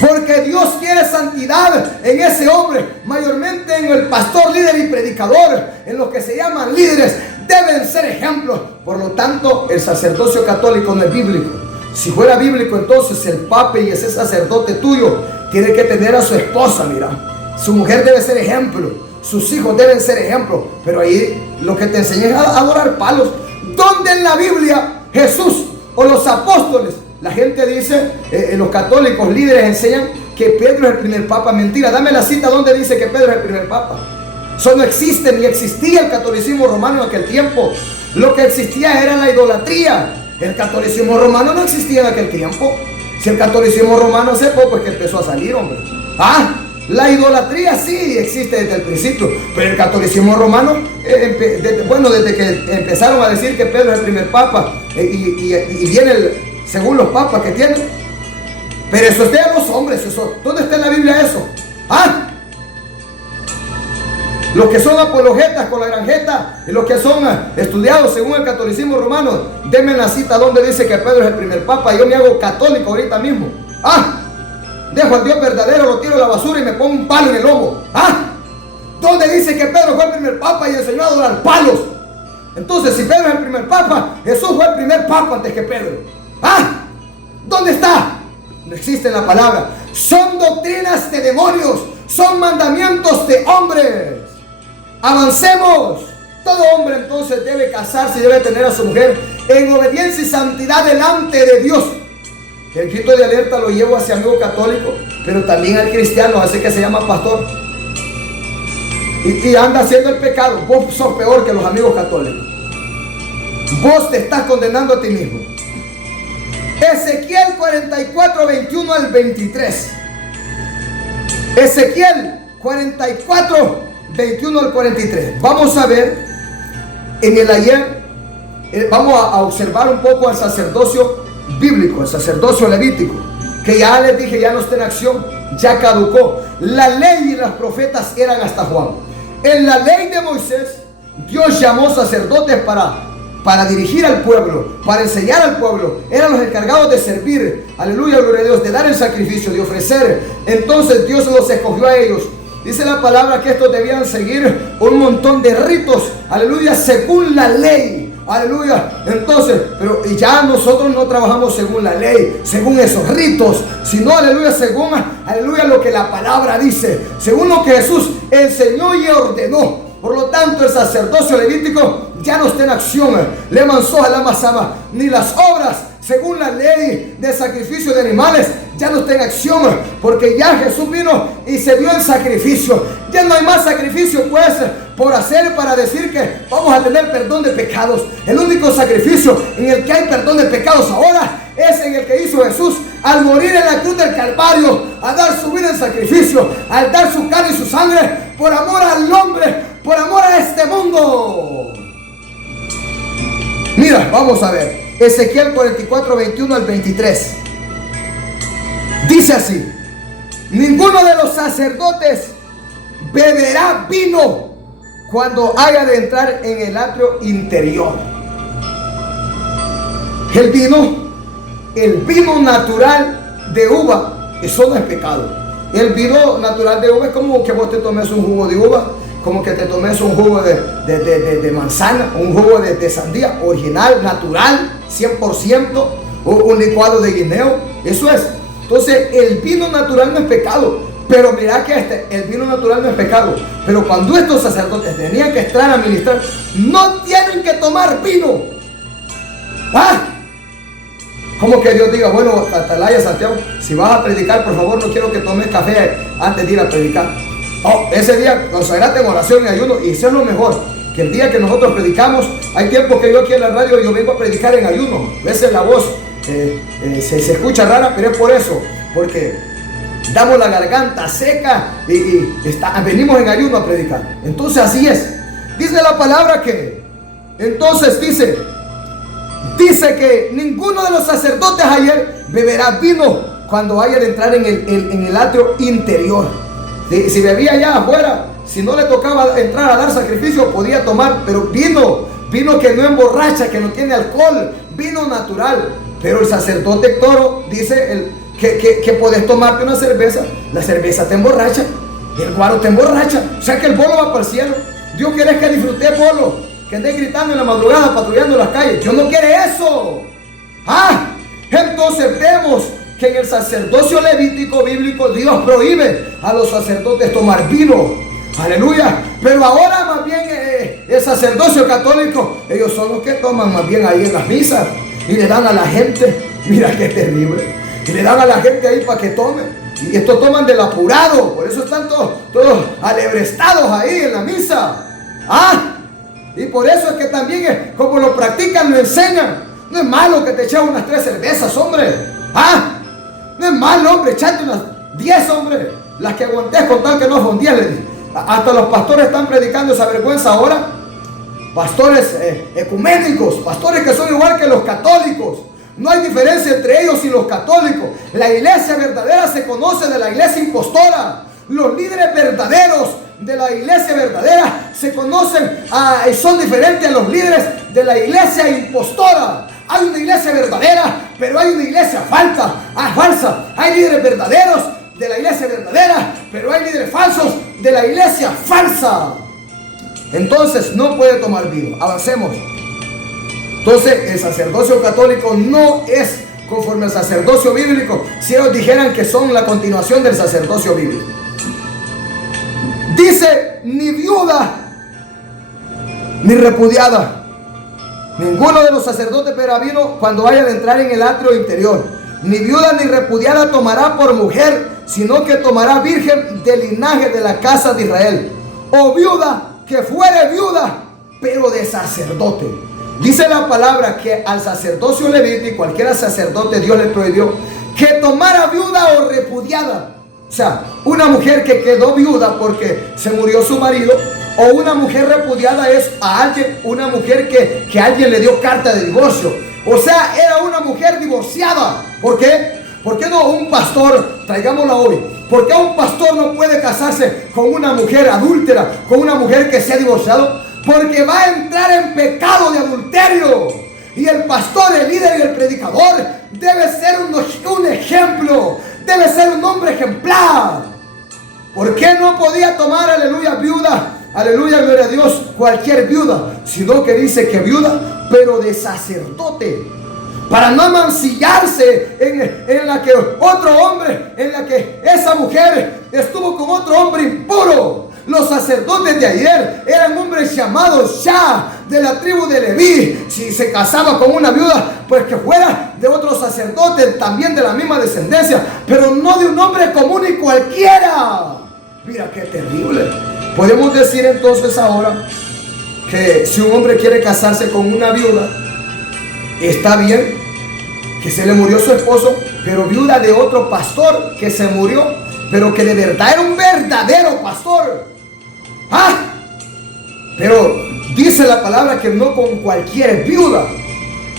porque Dios quiere santidad en ese hombre, mayormente en el pastor, líder y predicador, en los que se llaman líderes, deben ser ejemplos. Por lo tanto, el sacerdocio católico no es bíblico. Si fuera bíblico, entonces el papa y ese sacerdote tuyo tiene que tener a su esposa, mira. Su mujer debe ser ejemplo, sus hijos deben ser ejemplo. Pero ahí lo que te enseñan es a adorar palos. ¿Dónde en la Biblia Jesús o los apóstoles? La gente dice, los católicos líderes enseñan que Pedro es el primer papa. Mentira, dame la cita donde dice que Pedro es el primer papa. Eso no existe, ni existía el catolicismo romano en aquel tiempo. Lo que existía era la idolatría. El catolicismo romano no existía en aquel tiempo. Si el catolicismo romano hace poco es que empezó a salir, hombre. La idolatría sí existe desde el principio, pero el catolicismo romano, desde que empezaron a decir que Pedro es el primer papa, y viene según los papas que tienen. Pero eso está en los hombres. Eso, ¿dónde está en la Biblia eso? Los que son apologetas con la granjeta y los que son estudiados según el catolicismo romano, denme la cita donde dice que Pedro es el primer papa. Yo me hago católico ahorita mismo. Dejo al Dios verdadero, lo tiro a la basura y me pongo un palo en el lomo. ¿Dónde dice que Pedro fue el primer papa y enseñó a adorar palos? Entonces, si Pedro es el primer papa, Jesús fue el primer papa antes que Pedro. ¿Dónde está? No existe en la palabra. Son doctrinas de demonios, son mandamientos de hombres. Avancemos. Todo hombre entonces debe casarse y debe tener a su mujer en obediencia y santidad delante de Dios. El grito de alerta lo llevo hacia amigo católico, pero también al cristiano, así que se llama pastor, y anda haciendo el pecado. Vos sos peor que los amigos católicos. Vos te estás condenando a ti mismo. Ezequiel 44, 21 al 23. Ezequiel 44, 21 al 43. Vamos a ver en el ayer, vamos a observar un poco al sacerdocio bíblico, el sacerdocio levítico, que ya les dije, ya no está en acción, ya caducó. La ley y los profetas eran hasta Juan. En la ley de Moisés, Dios llamó sacerdotes para dirigir al pueblo, para enseñar al pueblo. Eran los encargados de servir, aleluya, gloria a Dios, de dar el sacrificio, de ofrecer. Entonces Dios los escogió a ellos. Dice la palabra que estos debían seguir un montón de ritos, aleluya, según la ley, aleluya. Entonces, pero ya nosotros no trabajamos según la ley, según esos ritos, sino, aleluya, según, aleluya, lo que la palabra dice, según lo que Jesús enseñó y ordenó. Por lo tanto, el sacerdocio levítico ya no está en acción. Le manzó a la masama, ni las obras según la ley de sacrificio de animales ya no está en acción, porque ya Jesús vino y se dio el sacrificio. Ya no hay más sacrificio pues por hacer para decir que vamos a tener perdón de pecados. El único sacrificio en el que hay perdón de pecados ahora es en el que hizo Jesús al morir en la cruz del Calvario, a dar su vida en sacrificio, al dar su carne y su sangre por amor al hombre, por amor a este mundo. Mira, vamos a ver Ezequiel 44, 21 al 23. Dice así: ninguno de los sacerdotes beberá vino cuando haya de entrar en el atrio interior. El vino natural de uva, eso no es pecado. El vino natural de uva es como que vos te tomes un jugo de uva, como que te tomes un jugo de manzana, un jugo de sandía, original, natural, 100%, o un licuado de guineo. Eso es. Entonces, el vino natural no es pecado. Pero mira que el vino natural no es pecado. Pero cuando estos sacerdotes tenían que entrar a ministrar, no tienen que tomar vino. Como que Dios diga, bueno, Atalaya, Santiago, si vas a predicar, por favor, no quiero que tomes café antes de ir a predicar. Ese día consagrate en oración y ayuno, y eso es lo mejor. Que el día que nosotros predicamos, hay tiempos que yo aquí en la radio yo vengo a predicar en ayuno. A veces la voz se escucha rara, pero es por eso, porque damos la garganta seca y venimos en ayuno a predicar. Entonces así es. Dice la palabra que Entonces dice que ninguno de los sacerdotes ayer beberá vino cuando haya de entrar en el atrio interior. Si bebía allá afuera, si no le tocaba entrar a dar sacrificio, podía tomar, pero vino que no emborracha, que no tiene alcohol, vino natural. Pero el sacerdote toro dice que podés tomarte una cerveza. La cerveza te emborracha, el guaro te emborracha, o sea que el bolo va para el cielo. Dios quiere que disfrute bolo, que estés gritando en la madrugada, patrullando las calles. Dios no quiere eso. Entonces vemos que en el sacerdocio levítico bíblico Dios prohíbe a los sacerdotes tomar vino. Aleluya. Pero ahora más bien el sacerdocio católico, ellos son los que toman más bien ahí en las misas y le dan a la gente. Mira qué terrible. Y le dan a la gente ahí para que tome. Y esto toman del apurado. Por eso están todos alebrestados ahí en la misa. Y por eso es que también como lo practican, lo enseñan. No es malo que te eches unas 3 cervezas, hombre. No es malo, hombre, echate unas 10, hombre. Las que aguantes con tal que no son 10. Hasta los pastores están predicando esa vergüenza ahora. Pastores ecuménicos, pastores que son igual que los católicos. No hay diferencia entre ellos y los católicos. La iglesia verdadera se conoce de la iglesia impostora. Los líderes verdaderos de la iglesia verdadera se conocen y son diferentes a los líderes de la iglesia impostora. Hay una iglesia verdadera, pero hay una iglesia falsa. Hay líderes verdaderos de la iglesia verdadera, pero hay líderes falsos de la iglesia falsa. Entonces no puede tomar vino. Avancemos. Entonces el sacerdocio católico no es conforme al sacerdocio bíblico, si ellos dijeran que son la continuación del sacerdocio bíblico. Dice, ni viuda ni repudiada. Ninguno de los sacerdotes beberá vino cuando vaya a entrar en el atrio interior. Ni viuda ni repudiada tomará por mujer, sino que tomará virgen del linaje de la casa de Israel. O viuda que fuere viuda, pero de sacerdote. Dice la palabra que al sacerdocio levítico, cualquier sacerdote, Dios le prohibió que tomara viuda o repudiada. O sea, una mujer que quedó viuda porque se murió su marido, o una mujer repudiada es a alguien, una mujer que alguien le dio carta de divorcio. O sea, era una mujer divorciada. ¿Por qué? ¿Por qué no un pastor, traigámosla hoy, por qué un pastor no puede casarse con una mujer adúltera, con una mujer que se ha divorciado? Porque va a entrar en pecado de adulterio. Y el pastor, el líder y el predicador debe ser un ejemplo, debe ser un hombre ejemplar. ¿Por qué no podía tomar, aleluya, viuda? Aleluya, gloria a Dios, cualquier viuda, sino que dice que viuda, pero de sacerdote, para no mancillarse en la que otro hombre, en la que esa mujer estuvo con otro hombre impuro. Los sacerdotes de ayer eran hombres llamados ya de la tribu de Leví. Si se casaba con una viuda, pues que fuera de otro sacerdote también de la misma descendencia, pero no de un hombre común y cualquiera. Mira qué terrible. Podemos decir entonces ahora que si un hombre quiere casarse con una viuda, está bien, que se le murió su esposo, pero viuda de otro pastor que se murió, pero que de verdad era un verdadero pastor. Pero dice la palabra que no con cualquier viuda.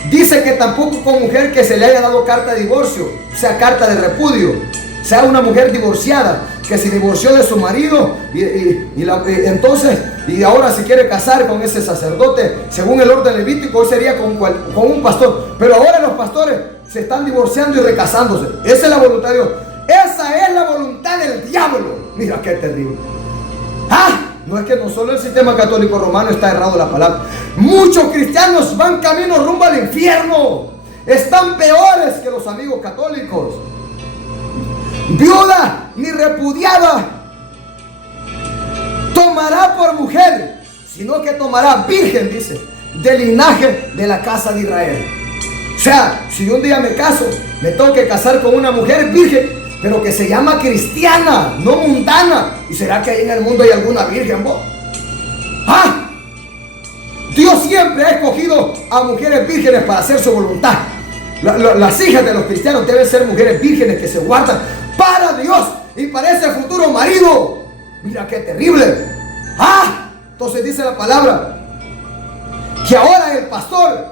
Dice que tampoco con mujer que se le haya dado carta de divorcio, o sea, carta de repudio, sea una mujer divorciada que se divorció de su marido y ahora se quiere casar con ese sacerdote según el orden levítico. Hoy sería con un pastor, pero ahora los pastores se están divorciando y recasándose. Esa es la voluntad de Dios. Esa es la voluntad del diablo. Mira qué terrible. No es que no solo el sistema católico romano está errado la palabra. Muchos cristianos van camino rumbo al infierno. Están peores que los amigos católicos. Viuda ni repudiada tomará por mujer, sino que tomará virgen, dice, del linaje de la casa de Israel. O sea, si un día me caso, me tengo que casar con una mujer virgen, pero que se llama cristiana, no mundana. ¿Y será que ahí en el mundo hay alguna virgen, vos? Dios siempre ha escogido a mujeres vírgenes para hacer su voluntad. Las hijas de los cristianos deben ser mujeres vírgenes que se guardan para Dios y para ese futuro marido. Mira qué terrible. Entonces dice la palabra que ahora el pastor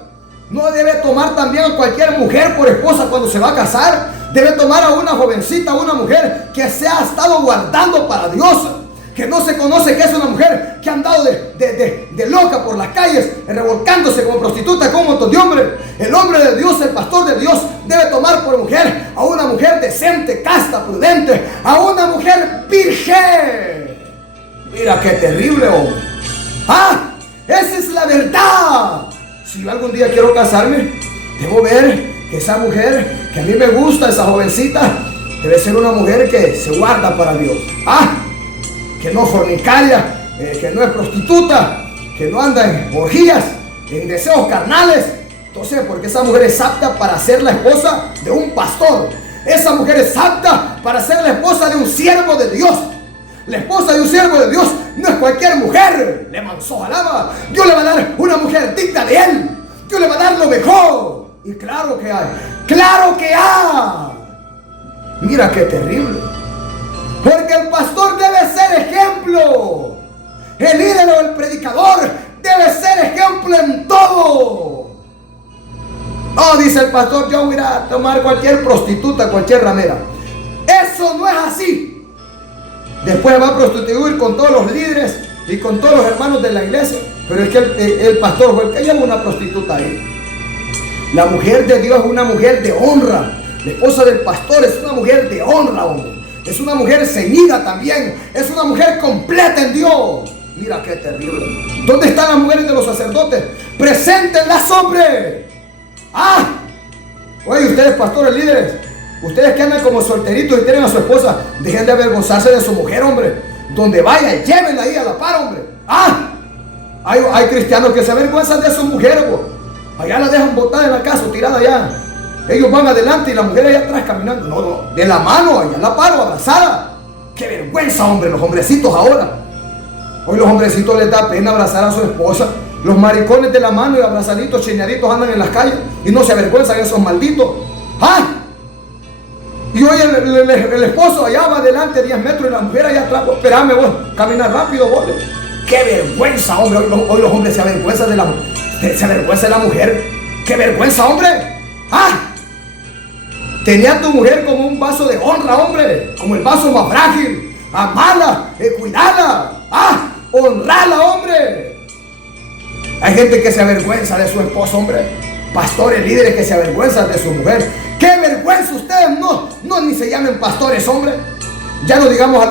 no debe tomar también a cualquier mujer por esposa cuando se va a casar. Debe tomar a una jovencita, a una mujer que se ha estado guardando para Dios, que no se conoce que es una mujer que ha andado de loca por las calles, revolcándose como prostituta con un montón de hombres. El hombre de Dios, el pastor de Dios, debe tomar por mujer a una mujer decente, casta, prudente, a una mujer virgen. Mira qué terrible, hombre. Esa es la verdad. Si yo algún día quiero casarme, debo ver que esa mujer que a mí me gusta, esa jovencita, debe ser una mujer que se guarda para Dios. Que no fornicaria, que no es prostituta, que no anda en orgías, en deseos carnales. Entonces, porque esa mujer es apta para ser la esposa de un pastor. Esa mujer es apta para ser la esposa de un siervo de Dios. La esposa de un siervo de Dios no es cualquier mujer. Le manzó alaba. Dios le va a dar una mujer digna de él. Dios le va a dar lo mejor. Y claro que hay. ¡Claro que hay! Mira qué terrible. Porque el pastor debe ser ejemplo. El líder o el predicador debe ser ejemplo en todo. No, dice el pastor, yo voy a ir a tomar cualquier prostituta, cualquier ramera. Eso no es así. Después va a prostituir con todos los líderes y con todos los hermanos de la iglesia. Pero es que el pastor fue el que lleva una prostituta ahí. La mujer de Dios es una mujer de honra. La esposa del pastor es una mujer de honra, hombre. Es una mujer ceñida también. Es una mujer completa en Dios. Mira qué terrible. ¿Dónde están las mujeres de los sacerdotes? Preséntenlas, hombre. Oye, ustedes pastores, líderes, ustedes que andan como solteritos y tienen a su esposa, dejen de avergonzarse de su mujer, hombre. Donde vaya, llévenla ahí a la par, hombre. Hay cristianos que se avergüenzan de su mujer, bo. Allá la dejan botada en la casa, tirada allá. Ellos van adelante y la mujer allá atrás caminando. No, de la mano, allá la paro, abrazada. Qué vergüenza, hombre, los hombrecitos ahora. Hoy los hombrecitos les da pena abrazar a su esposa. Los maricones de la mano y abrazaditos, cheñaditos andan en las calles y no se avergüenzan esos malditos. Y hoy el esposo allá va adelante 10 metros y la mujer allá atrás. Espérame vos, camina rápido vos. Qué vergüenza, hombre. Hoy los hombres se avergüenzan de la mujer. Se avergüenza de la mujer. Qué vergüenza, hombre. Tenía a tu mujer como un vaso de honra, hombre. Como el vaso más frágil. Amala, cuidala. Honrala, hombre. Hay gente que se avergüenza de su esposo, hombre. Pastores, líderes que se avergüenzan de su mujer. ¡Qué vergüenza! Ustedes no ni se llamen pastores, hombre. Ya no digamos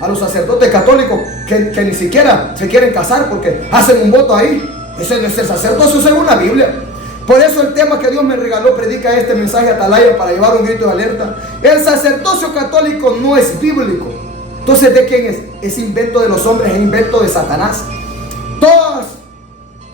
a los sacerdotes católicos que ni siquiera se quieren casar porque hacen un voto ahí. Ese no es el sacerdocio según la Biblia. Por eso el tema que Dios me regaló predica este mensaje a Atalaya para llevar un grito de alerta. El sacerdocio católico no es bíblico. Entonces, ¿de quién es? Es invento de los hombres, es invento de Satanás. Todas,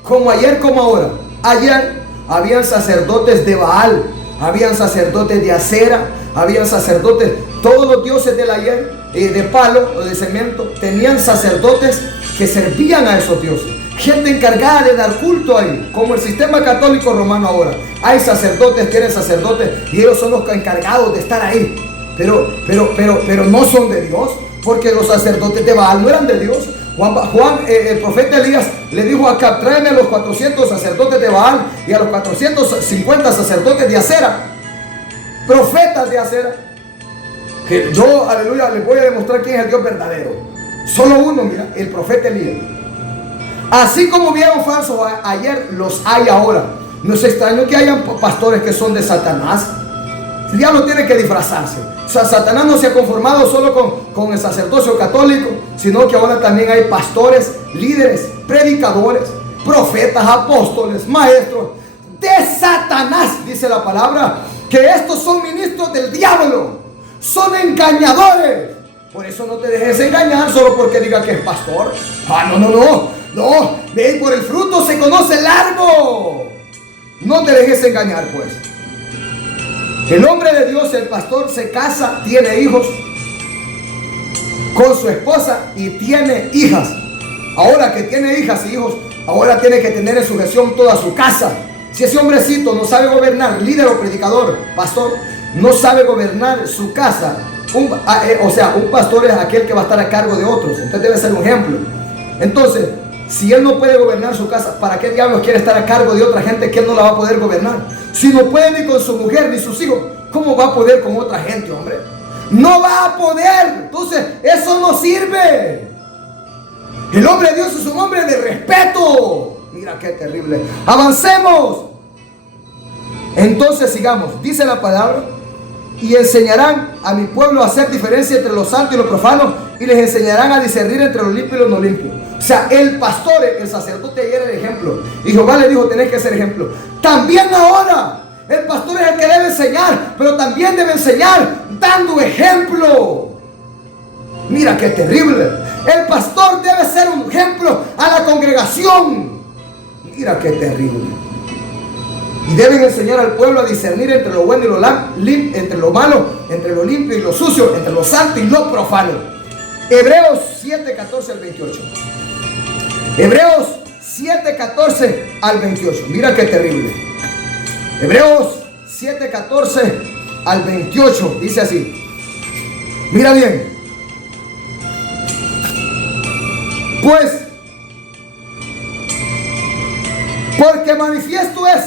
como ayer como ahora. Ayer habían sacerdotes de Baal, habían sacerdotes de Acera, habían sacerdotes, todos los dioses del ayer, de palo o de cemento, tenían sacerdotes que servían a esos dioses. Gente encargada de dar culto ahí, como el sistema católico romano ahora. Hay sacerdotes, tienen sacerdotes y ellos son los encargados de estar ahí. Pero no son de Dios, porque los sacerdotes de Baal no eran de Dios. Juan, el profeta Elías le dijo a Acab, tráeme a los 400 sacerdotes de Baal y a los 450 sacerdotes de Acera, profetas de Acera, que yo, aleluya, les voy a demostrar quién es el Dios verdadero. Solo uno, mira, el profeta Elías. Así como vieron falsos ayer, los hay ahora. No es extraño que hayan pastores que son de Satanás. El diablo tiene que disfrazarse. O sea, Satanás no se ha conformado solo con el sacerdocio católico, sino que ahora también hay pastores, líderes, predicadores, profetas, apóstoles, maestros de Satanás, dice la palabra, que estos son ministros del diablo, son engañadores. Por eso no te dejes engañar solo porque diga que es pastor. No, ve, por el fruto se conoce el árbol. No te dejes engañar, pues. El hombre de Dios, el pastor, se casa, tiene hijos con su esposa y tiene hijas. Ahora que tiene hijas y hijos, ahora tiene que tener en sujeción toda su casa. Si ese hombrecito no sabe gobernar, líder o predicador, pastor, no sabe gobernar su casa, un pastor es aquel que va a estar a cargo de otros. Entonces debe ser un ejemplo. Entonces, Si él no puede gobernar su casa, ¿para qué diablos quiere estar a cargo de otra gente que él no la va a poder gobernar? Si no puede ni con su mujer ni sus hijos, ¿cómo va a poder con otra gente, hombre? No va a poder. Entonces, eso no sirve. El hombre de Dios es un hombre de respeto. Mira qué terrible. Avancemos. Entonces sigamos. Dice la palabra: y enseñarán a mi pueblo a hacer diferencia entre lo santo y lo profano, y les enseñarán a discernir entre lo limpio y lo no limpio. O sea, el pastor, el sacerdote, ayer era el ejemplo, y Jehová le dijo: tenés que ser ejemplo. También ahora el pastor es el que debe enseñar, pero también debe enseñar dando ejemplo. Mira qué terrible. El pastor debe ser un ejemplo a la congregación. Mira qué terrible. Y deben enseñar al pueblo a discernir entre lo bueno y lo entre lo malo, entre lo limpio y lo sucio, entre lo santo y lo profano. Hebreos 7, 14 al 28. Hebreos 7, 14 al 28. Mira qué terrible. Hebreos 7, 14 al 28. Dice así. Mira bien. Pues, porque manifiesto es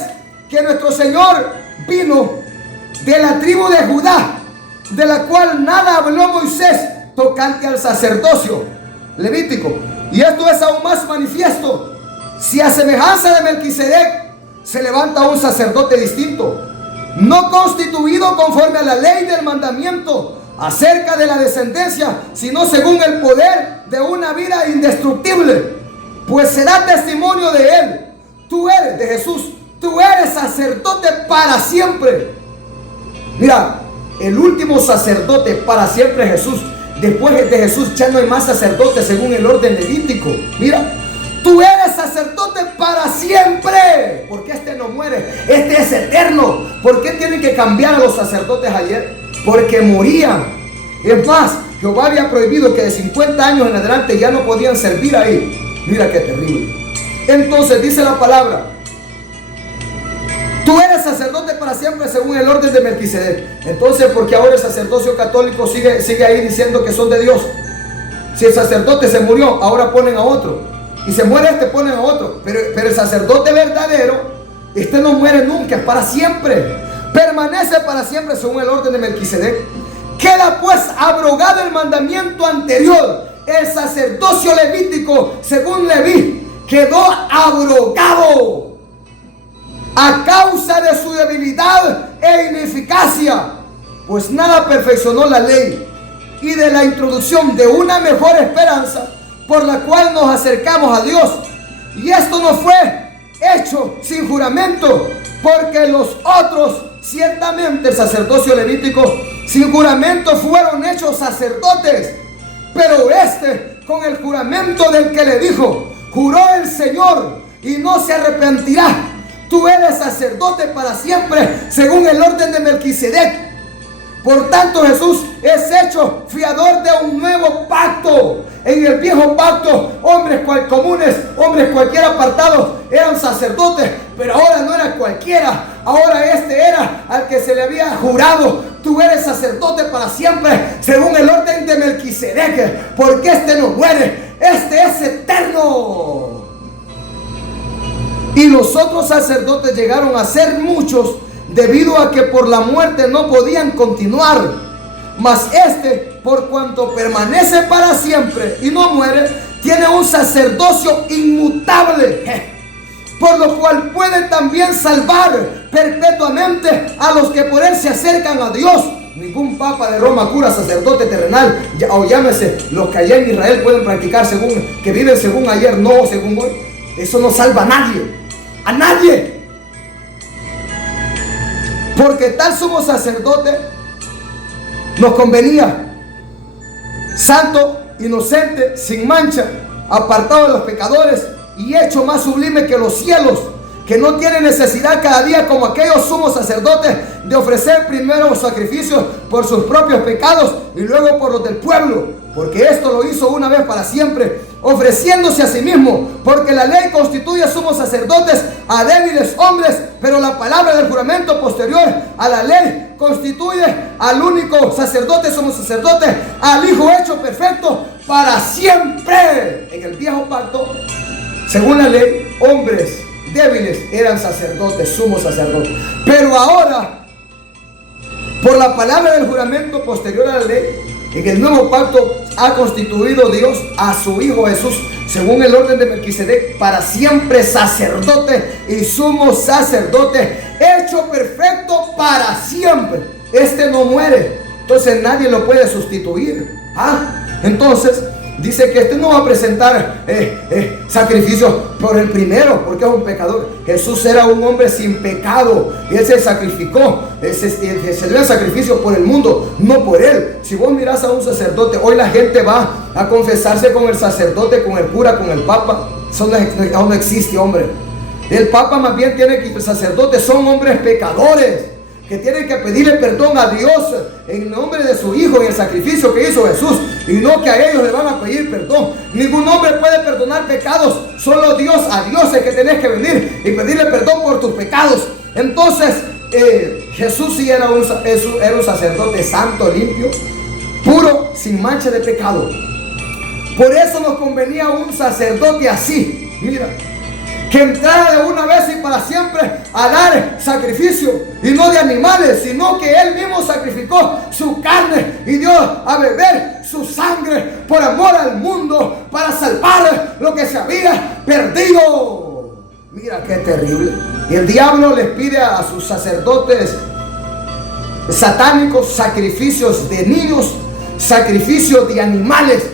que nuestro Señor vino de la tribu de Judá, de la cual nada habló Moisés tocante al sacerdocio levítico. Y esto es aún más manifiesto si a semejanza de Melquisedec se levanta un sacerdote distinto, no constituido conforme a la ley del mandamiento acerca de la descendencia, sino según el poder de una vida indestructible, pues será testimonio de él. Tú eres de Jesús, tú eres sacerdote para siempre. Mira, el último sacerdote para siempre es Jesús. Después de Jesús ya no hay más sacerdotes según el orden levítico. Mira, tú eres sacerdote para siempre, porque este no muere, este es eterno. ¿Por qué tienen que cambiar a los sacerdotes ayer? Porque morían. Es más, Jehová había prohibido que de 50 años en adelante ya no podían servir ahí. Mira qué terrible. Entonces dice la palabra: tú eres sacerdote para siempre según el orden de Melquisedec. Entonces, ¿por qué ahora el sacerdocio católico sigue ahí diciendo que son de Dios? Si el sacerdote se murió, ahora ponen a otro. Y se muere este, ponen a otro. Pero el sacerdote verdadero, este no muere nunca, es para siempre. Permanece para siempre según el orden de Melquisedec. Queda pues abrogado el mandamiento anterior. El sacerdocio levítico, según Leví, quedó abrogado a causa de su debilidad e ineficacia, pues nada perfeccionó la ley, y de la introducción de una mejor esperanza por la cual nos acercamos a Dios. Y esto no fue hecho sin juramento, porque los otros, ciertamente el sacerdocio levítico, sin juramento fueron hechos sacerdotes, pero este con el juramento del que le dijo: juró el Señor y no se arrepentirá. Tú eres sacerdote para siempre según el orden de Melquisedec. Por tanto, Jesús es hecho fiador de un nuevo pacto. En el viejo pacto, hombres comunes, hombres cualquiera apartados eran sacerdotes, pero ahora no era cualquiera. Ahora este era al que se le había jurado: tú eres sacerdote para siempre según el orden de Melquisedec, porque este no muere, este es eterno. Y los otros sacerdotes llegaron a ser muchos, debido a que por la muerte no podían continuar. Mas este, por cuanto permanece para siempre y no muere, tiene un sacerdocio inmutable, por lo cual puede también salvar perpetuamente a los que por él se acercan a Dios. Ningún papa de Roma cura sacerdote terrenal, o llámese los que allá en Israel pueden practicar según, que viven según ayer, no según hoy. Eso no salva a nadie. A nadie. Porque tal sumo sacerdote nos convenía, santo, inocente, sin mancha, apartado de los pecadores y hecho más sublime que los cielos, que no tiene necesidad cada día, como aquellos sumos sacerdotes, de ofrecer primero sacrificios por sus propios pecados y luego por los del pueblo, porque esto lo hizo una vez para siempre, ofreciéndose a sí mismo, porque la ley constituye sumos sacerdotes a débiles hombres, pero la palabra del juramento posterior a la ley constituye al único sacerdote, sumo sacerdote, al Hijo hecho perfecto para siempre. En el viejo pacto según la ley, hombres débiles eran sacerdotes, sumos sacerdotes. Pero ahora, por la palabra del juramento posterior a la ley, en el nuevo pacto ha constituido Dios a su Hijo Jesús, según el orden de Melquisedec, para siempre sacerdote y sumo sacerdote, hecho perfecto para siempre. Este no muere, entonces nadie lo puede sustituir. Entonces dice que este no va a presentar sacrificio por el primero, porque es un pecador. Jesús era un hombre sin pecado y Él se sacrificó, se dio el sacrificio por el mundo, no por Él. Si vos mirás a un sacerdote, hoy la gente va a confesarse con el sacerdote, con el cura, con el papa. Eso no existe, hombre. El papa más bien tiene que, los sacerdotes son hombres pecadores, que tienen que pedirle perdón a Dios en nombre de su Hijo y el sacrificio que hizo Jesús, y no que a ellos le van a pedir perdón. Ningún hombre puede perdonar pecados, solo Dios. A Dios es que tenés que venir y pedirle perdón por tus pecados. Entonces Jesús sí era un sacerdote santo, limpio, puro, sin mancha de pecado. Por eso nos convenía un sacerdote así, mira, que entrara de una vez y para siempre a dar sacrificio, y no de animales, sino que Él mismo sacrificó su carne y dio a beber su sangre por amor al mundo, para salvar lo que se había perdido. Mira qué terrible. Y el diablo les pide a sus sacerdotes satánicos sacrificios de niños, sacrificios de animales,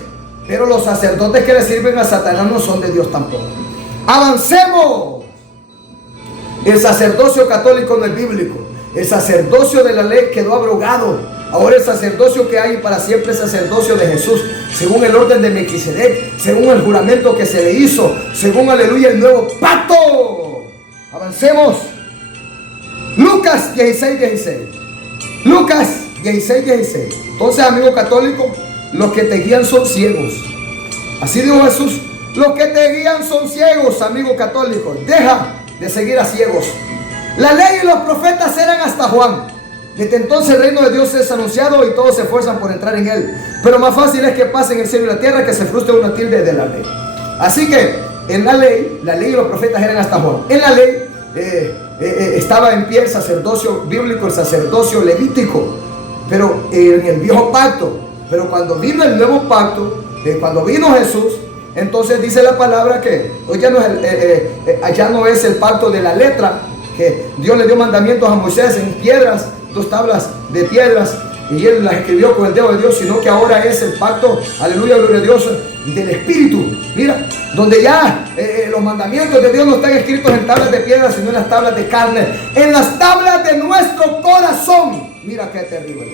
pero los sacerdotes que le sirven a Satanás no son de Dios tampoco. Avancemos. El sacerdocio católico no es bíblico. El sacerdocio de la ley quedó abrogado. Ahora el sacerdocio que hay para siempre es sacerdocio de Jesús, según el orden de Melquisedec, según el juramento que se le hizo, según, aleluya, el nuevo pacto. Avancemos. Lucas 16:16. Lucas 16:16. Entonces, amigo católico, los que te guían son ciegos. Así dijo Jesús. Los que te guían son ciegos, amigo católico. Deja de seguir a ciegos. La ley y los profetas eran hasta Juan. Desde entonces el reino de Dios es anunciado y todos se esfuerzan por entrar en él. Pero más fácil es que pasen el cielo y la tierra que se frustre una tilde de la ley. Así que en la ley y los profetas eran hasta Juan. En la ley estaba en pie el sacerdocio bíblico, el sacerdocio levítico, pero en el viejo pacto. Pero cuando vino el nuevo pacto, cuando vino Jesús, entonces dice la palabra que hoy ya no es el pacto de la letra, que Dios le dio mandamientos a Moisés en piedras, 2 tablas de piedras, y él las escribió con el dedo de Dios, sino que ahora es el pacto, aleluya, gloria a Dios, del Espíritu. Mira, donde ya los mandamientos de Dios no están escritos en tablas de piedra, sino en las tablas de carne, en las tablas de nuestro corazón. Mira qué terrible.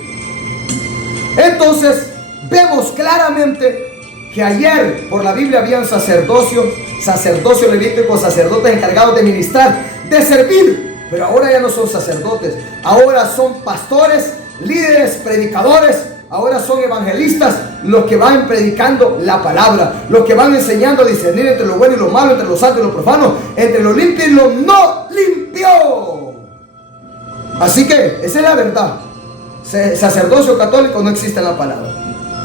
Entonces vemos claramente que ayer por la Biblia habían sacerdocio levítico, sacerdotes encargados de ministrar, de servir, pero ahora ya no son sacerdotes, ahora son pastores, líderes, predicadores, ahora son evangelistas, los que van predicando la palabra, los que van enseñando a discernir entre lo bueno y lo malo, entre lo santo y lo profano, entre lo limpio y lo no limpio. Así que esa es la verdad. Sacerdocio católico no existe en la palabra.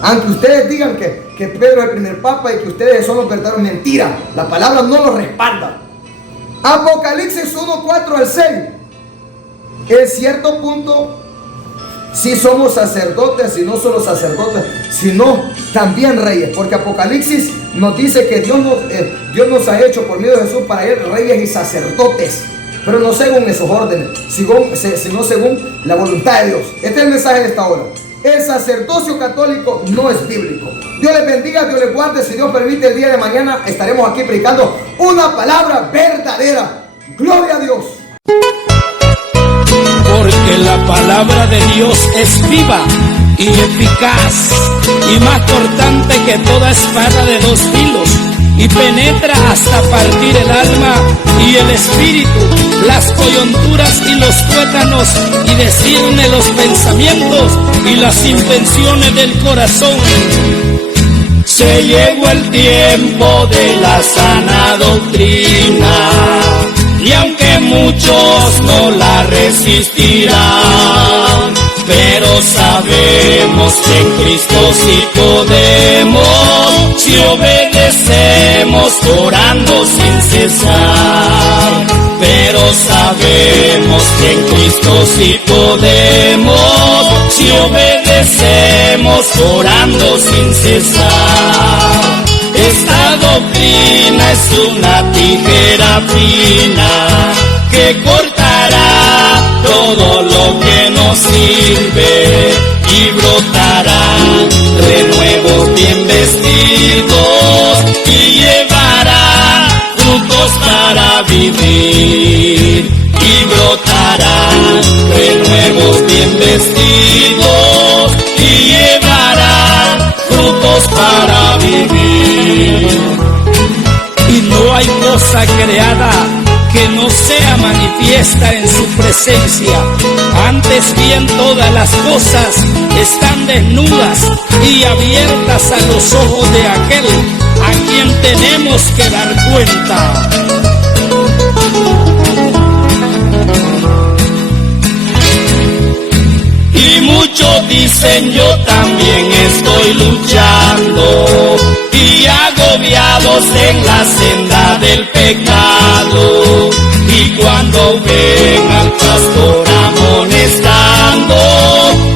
Aunque ustedes digan que Pedro es el primer papa y que ustedes son los verdaderos, mentira. La palabra no lo respalda. Apocalipsis 1:4-6. En cierto punto, sí somos sacerdotes, y no solo sacerdotes, sino también reyes. Porque Apocalipsis nos dice que Dios nos ha hecho por medio de Jesús para él reyes y sacerdotes. Pero no según esos órdenes, sino según la voluntad de Dios. Este es el mensaje de esta hora. El sacerdocio católico no es bíblico. Dios les bendiga, Dios les guarde. Si Dios permite, el día de mañana estaremos aquí predicando una palabra verdadera. Gloria a Dios. Porque la palabra de Dios es viva y eficaz y más cortante que toda espada de 2 filos, y penetra hasta partir el alma y el espíritu, las coyunturas y los tuétanos, y discierne los pensamientos y las intenciones del corazón. Se llegó el tiempo de la sana doctrina, y aunque muchos no la resistirán, pero sabemos que en Cristo sí podemos si obedecemos orando sin cesar. Pero sabemos que en Cristo sí podemos, si obedecemos orando sin cesar. Esta doctrina es una tijera fina que cortará todo lo que nos sirve y brotará renuevos bien vestidos y llevará frutos para vivir. Y brotará renuevos bien vestidos y llevará frutos para vivir. Y no hay cosa creada que no sea manifiesta en su presencia. Antes bien todas las cosas están desnudas y abiertas a los ojos de aquel a quien tenemos que dar cuenta. Y muchos dicen yo también estoy luchando y agobiados en la senda del pecado. Y cuando ven al pastor amonestando,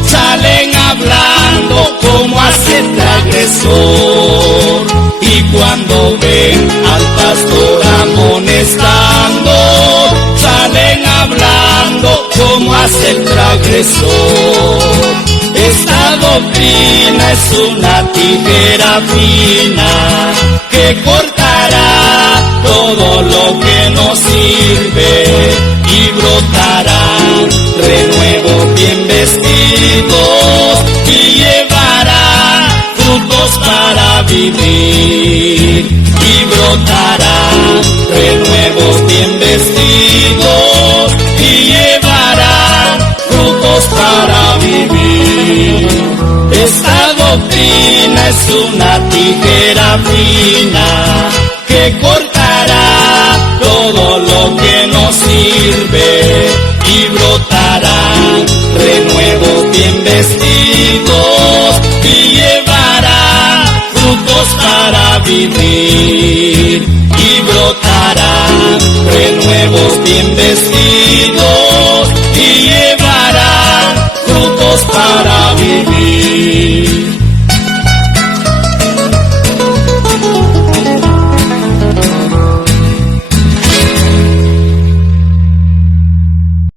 salen hablando como hace el agresor. Y cuando ven al pastor amonestando, salen hablando como hace el transgresor. Esta doctrina es una tijera fina que cortará todo lo que nos sirve y brotará renuevos bien vestidos y llevará frutos para vivir. Y brotará renuevos bien vestidos y llevará frutos para vivir. Esta doctrina es una tijera fina que cortará todo lo que nos sirve y brotará renuevos bien vestidos y llevará frutos para vivir. Y brotará renuevos bien vestidos